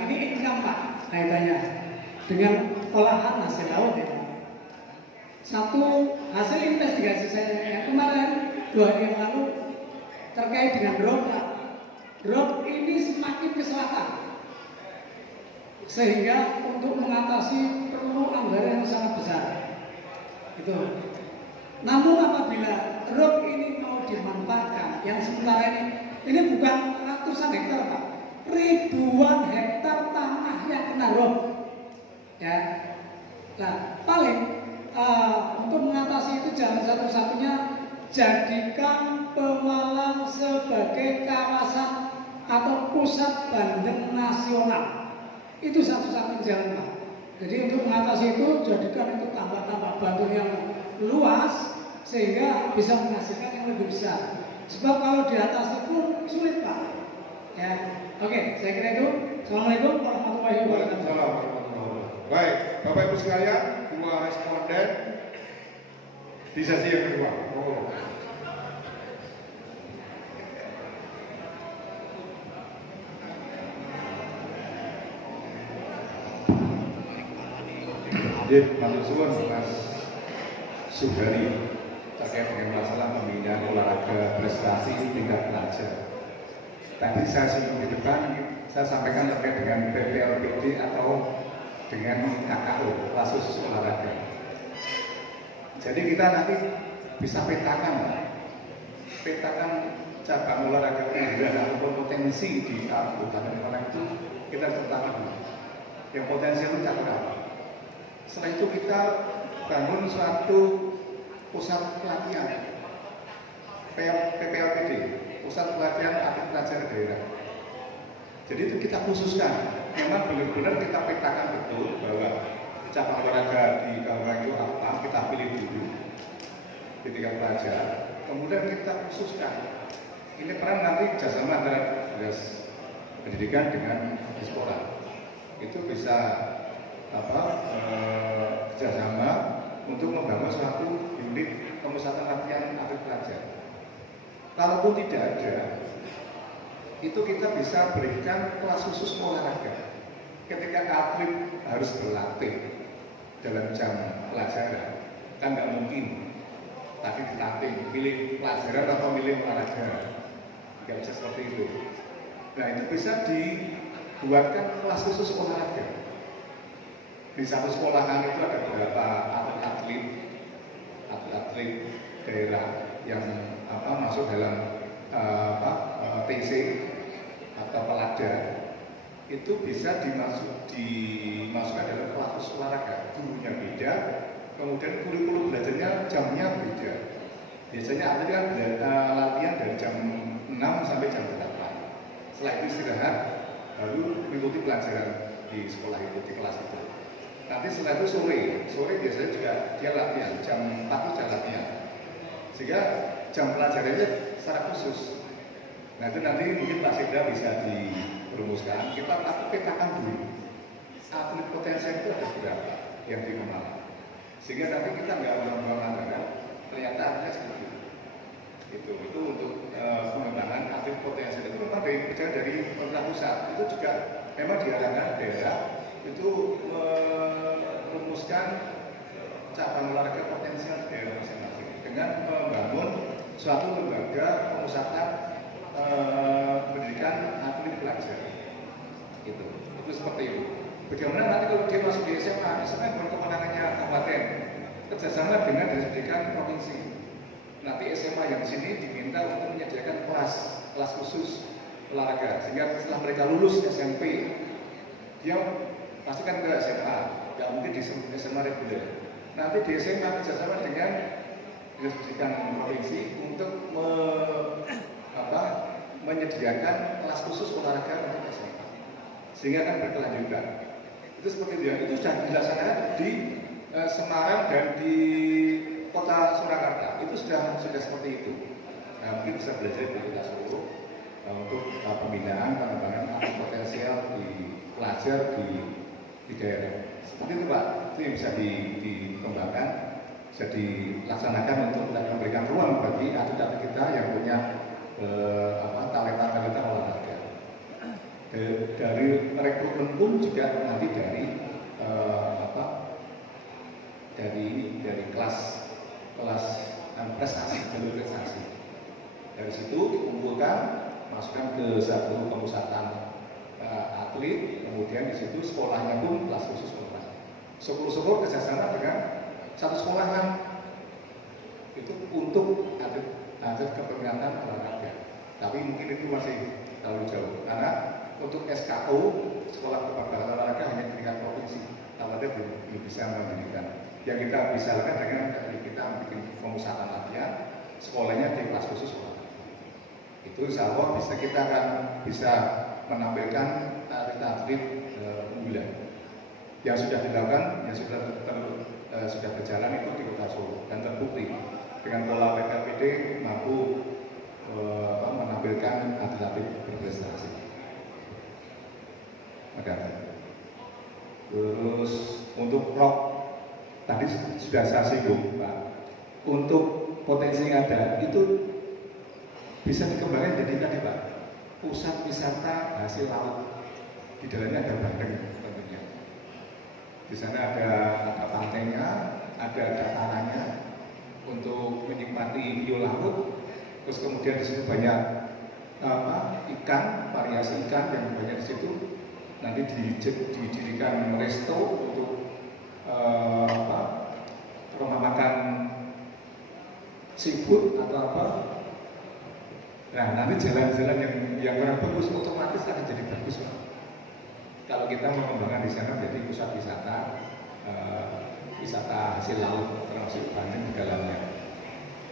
ini income Pak, kaitannya dengan olahan hasil laut ya. Satu hasil investigasi saya yang kemarin 2 hari yang lalu terkait dengan drop Pak. Drop ini semakin ke selatan, sehingga untuk mengatasi perlu anggaran yang sangat besar. Itu. Namun apabila drop ini mau dimanfaatkan, yang sementara ini bukan ratusan hektar Pak, ribuan hektar tanah yang kena drop. Ya, nah paling untuk mengatasi itu jalan satu-satunya jadikan Pemalang sebagai kawasan atau pusat bandeng nasional. Itu satu-satunya jalan Pak. Jadi untuk mengatasi itu jadikan itu tambah-tambah bandeng yang luas sehingga bisa menghasilkan yang lebih besar. Sebab kalau di atas itu sulit Pak. Ya, oke, saya kira itu. Assalamualaikum warahmatullahi wabarakatuh. Baik, Bapak Ibu sekalian, 2 responden di sesi yang kedua. Matur suwun Mas Sugari terkait dengan masalah pembinaan olahraga prestasi tingkat pelajar. Tadi saya singgung di depan, saya sampaikan terkait dengan PPLPD atau dengan KKO, kelas khusus olahraga. Jadi kita nanti bisa petakan cabang olahraga pilihan ataupun potensi di Kabupaten Malang itu kita tetapkan dulu. Yang potensial itu apa? Setelah itu kita bangun suatu pusat pelatihan PPLPD, pusat pelatihan atlet pelajar daerah. Jadi itu kita khususkan, memang benar-benar kita petakan betul bahwa cabang olahraga di Kabupaten itu apa, kita pilih dulu di tingkat pelajar, kemudian kita khususkan. Ini peran nanti kerjasama antara dinas pendidikan dengan sekolah. Itu bisa kerjasama untuk membangun suatu unit pemusatan latihan atlet pelajar. Kalaupun tidak ada, itu kita bisa berikan kelas khusus olahraga. Ketika atlet harus berlatih dalam jam pelajaran, kan nggak mungkin tadi dilatih pilih pelajaran atau pilih olahraga, nggak bisa seperti itu. Nah itu bisa dibuatkan kelas khusus olahraga. Di satu sekolahan itu ada beberapa atlet daerah yang masuk dalam TC atau pelada, itu bisa dimasukkan dalam kelas olahraga. Gurunya beda, kemudian kurikulum belajarnya jamnya beda. Biasanya atlet kan latihan dari jam 6 sampai jam 8. Setelah itu istirahat, baru mengikuti pelajaran di sekolah itu, di kelas itu. Nanti setelah itu sore biasanya juga dia latihan, jam 4 itu sudah latihan. Sehingga jam pelajarannya secara khusus. Nah itu nanti mungkin Pak Sekda bisa dirumuskan, kita petakan dulu atlet potensial itu ada berapa yang dikenal. Sehingga nanti kita nggak buang-buang anggaran, ternyata ada seperti itu. Itu untuk pengembangan atlet potensial itu memang dari pemerintah pusat, itu juga memang diarahkan daerah itu merumuskan cabang olahraga potensial daerah masing-masing dengan membangun suatu lembaga pemusatan pendidikan atlet pelajar. Itu seperti itu. Bagaimana nanti kalau dia masuk di SMA bukan kewenangannya kabupaten, kerjasama dengan dinas pendidikan provinsi. Nanti SMA yang di sini diminta untuk menyediakan kelas khusus olahraga, sehingga setelah mereka lulus SMP, dia pasti kan ke SMA, nggak mungkin di SMA reguler. Nanti di SMA kerjasama dengan dinas pendidikan provinsi untuk menyediakan kelas khusus olahraga untuk SMA, sehingga kan berkelanjutan. Itu seperti itu. Itu sudah dilaksanakan di Semarang dan di Kota Surakarta. Itu sudah seperti itu. Nah, mungkin bisa belajar dari kita seluruh untuk pembinaan pengembangan atlet potensial di pelajar di daerah. Seperti itu Pak, itu yang bisa dikembangkan, bisa dilaksanakan untuk memberikan ruang bagi atlet-atlet kita yang punya talenta olahraga. Dari rekrutmen pun juga nanti dari kelas prestasi, jalur prestasi. Dari situ dikumpulkan, masukkan ke satu pemusatan atlet, kemudian di situ sekolahnya pun kelas khusus olahraga. Syukur-syukur kerjasama dengan satu sekolahan itu untuk atlet kepemimpinan olahraga. Tapi mungkin itu masih terlalu jauh karena untuk SKO sekolah kepemimpinan olahraga hanya tingkat provinsi. Kalau ada belum bisa mendirikan. Yang kita bisa lakukan dengan kita bikin pemusatan latihan, sekolahnya di kelas khusus olahraga. Itu insya Allah kita akan bisa menampilkan atlet-atlet unggulan yang sudah dilakukan, yang sudah berjalan itu di Kota Solo dan terbukti dengan pola PPLPD mampu menampilkan atlet-atlet berprestasi. Terima kasih. Terus untuk rock tadi sudah saya singgung Pak. Untuk potensi yang ada itu bisa dikembangkan jadi tadi Pak, pusat wisata hasil laut. Di dalamnya ada bandeng tentunya. Di sana ada pantainya, ada datarannya untuk menikmati view laut. Terus kemudian di situ banyak ikan, variasi ikan yang banyak di situ. Nanti didirikan resto untuk rumah makan seafood atau apa. Nah nanti jalan-jalan yang kurang bagus otomatis akan jadi bagus Pak. Kalau kita mengembangkan di sana menjadi pusat wisata hasil laut termasuk bandeng di dalamnya.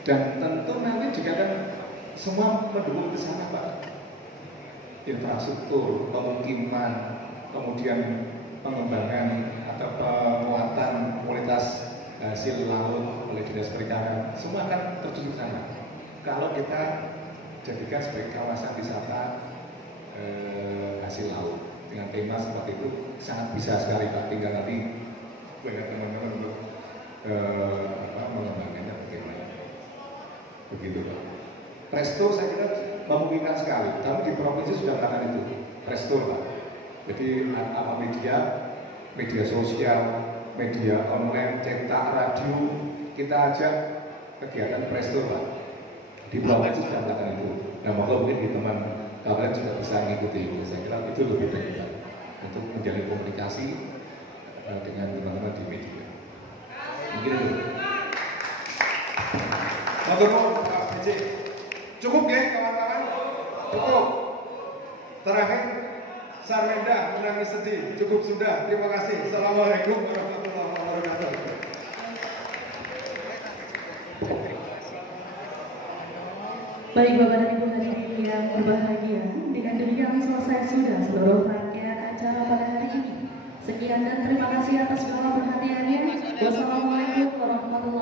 Dan tentu nanti juga kan semua mendukung ke sana Pak. Infrastruktur, pemukiman, kemudian pengembangan atau penguatan kualitas hasil laut oleh dinas perikanan, semua akan terjun ke sana. Kalau kita jadikan sebagai kawasan wisata hasil laut dengan tema seperti itu sangat bisa sekali Pak. Tinggal nanti banyak teman-teman untuk mengembangkannya bagaimana. Begitu Pak. Resto saya kira memungkinkan sekali. Kami di provinsi sudah melakukan itu, resto Pak. Jadi apa media sosial, media online, cetak, radio, kita ajak kegiatan resto Pak. Di provinsi sudah melakukan itu. Nah mungkin di teman kalian juga bisa mengikuti itu. Saya kira itu lebih baik Pak, untuk menjalin komunikasi dengan teman-teman di media. Mungkin itu. Pak BJ. Cukup ya kawan-kawan? Cukup. Terakhir, Sarmenda menangis sedih. Cukup sudah. Terima kasih. Assalamualaikum warahmatullahi wabarakatuh. Baik Bapak dan Ibu hadirin yang berbahagia, dengan demikian selesai sudah seluruh rangkaian acara pada hari ini. Sekian dan terima kasih atas semua perhatiannya. Wassalamualaikum warahmatullahi wabarakatuh.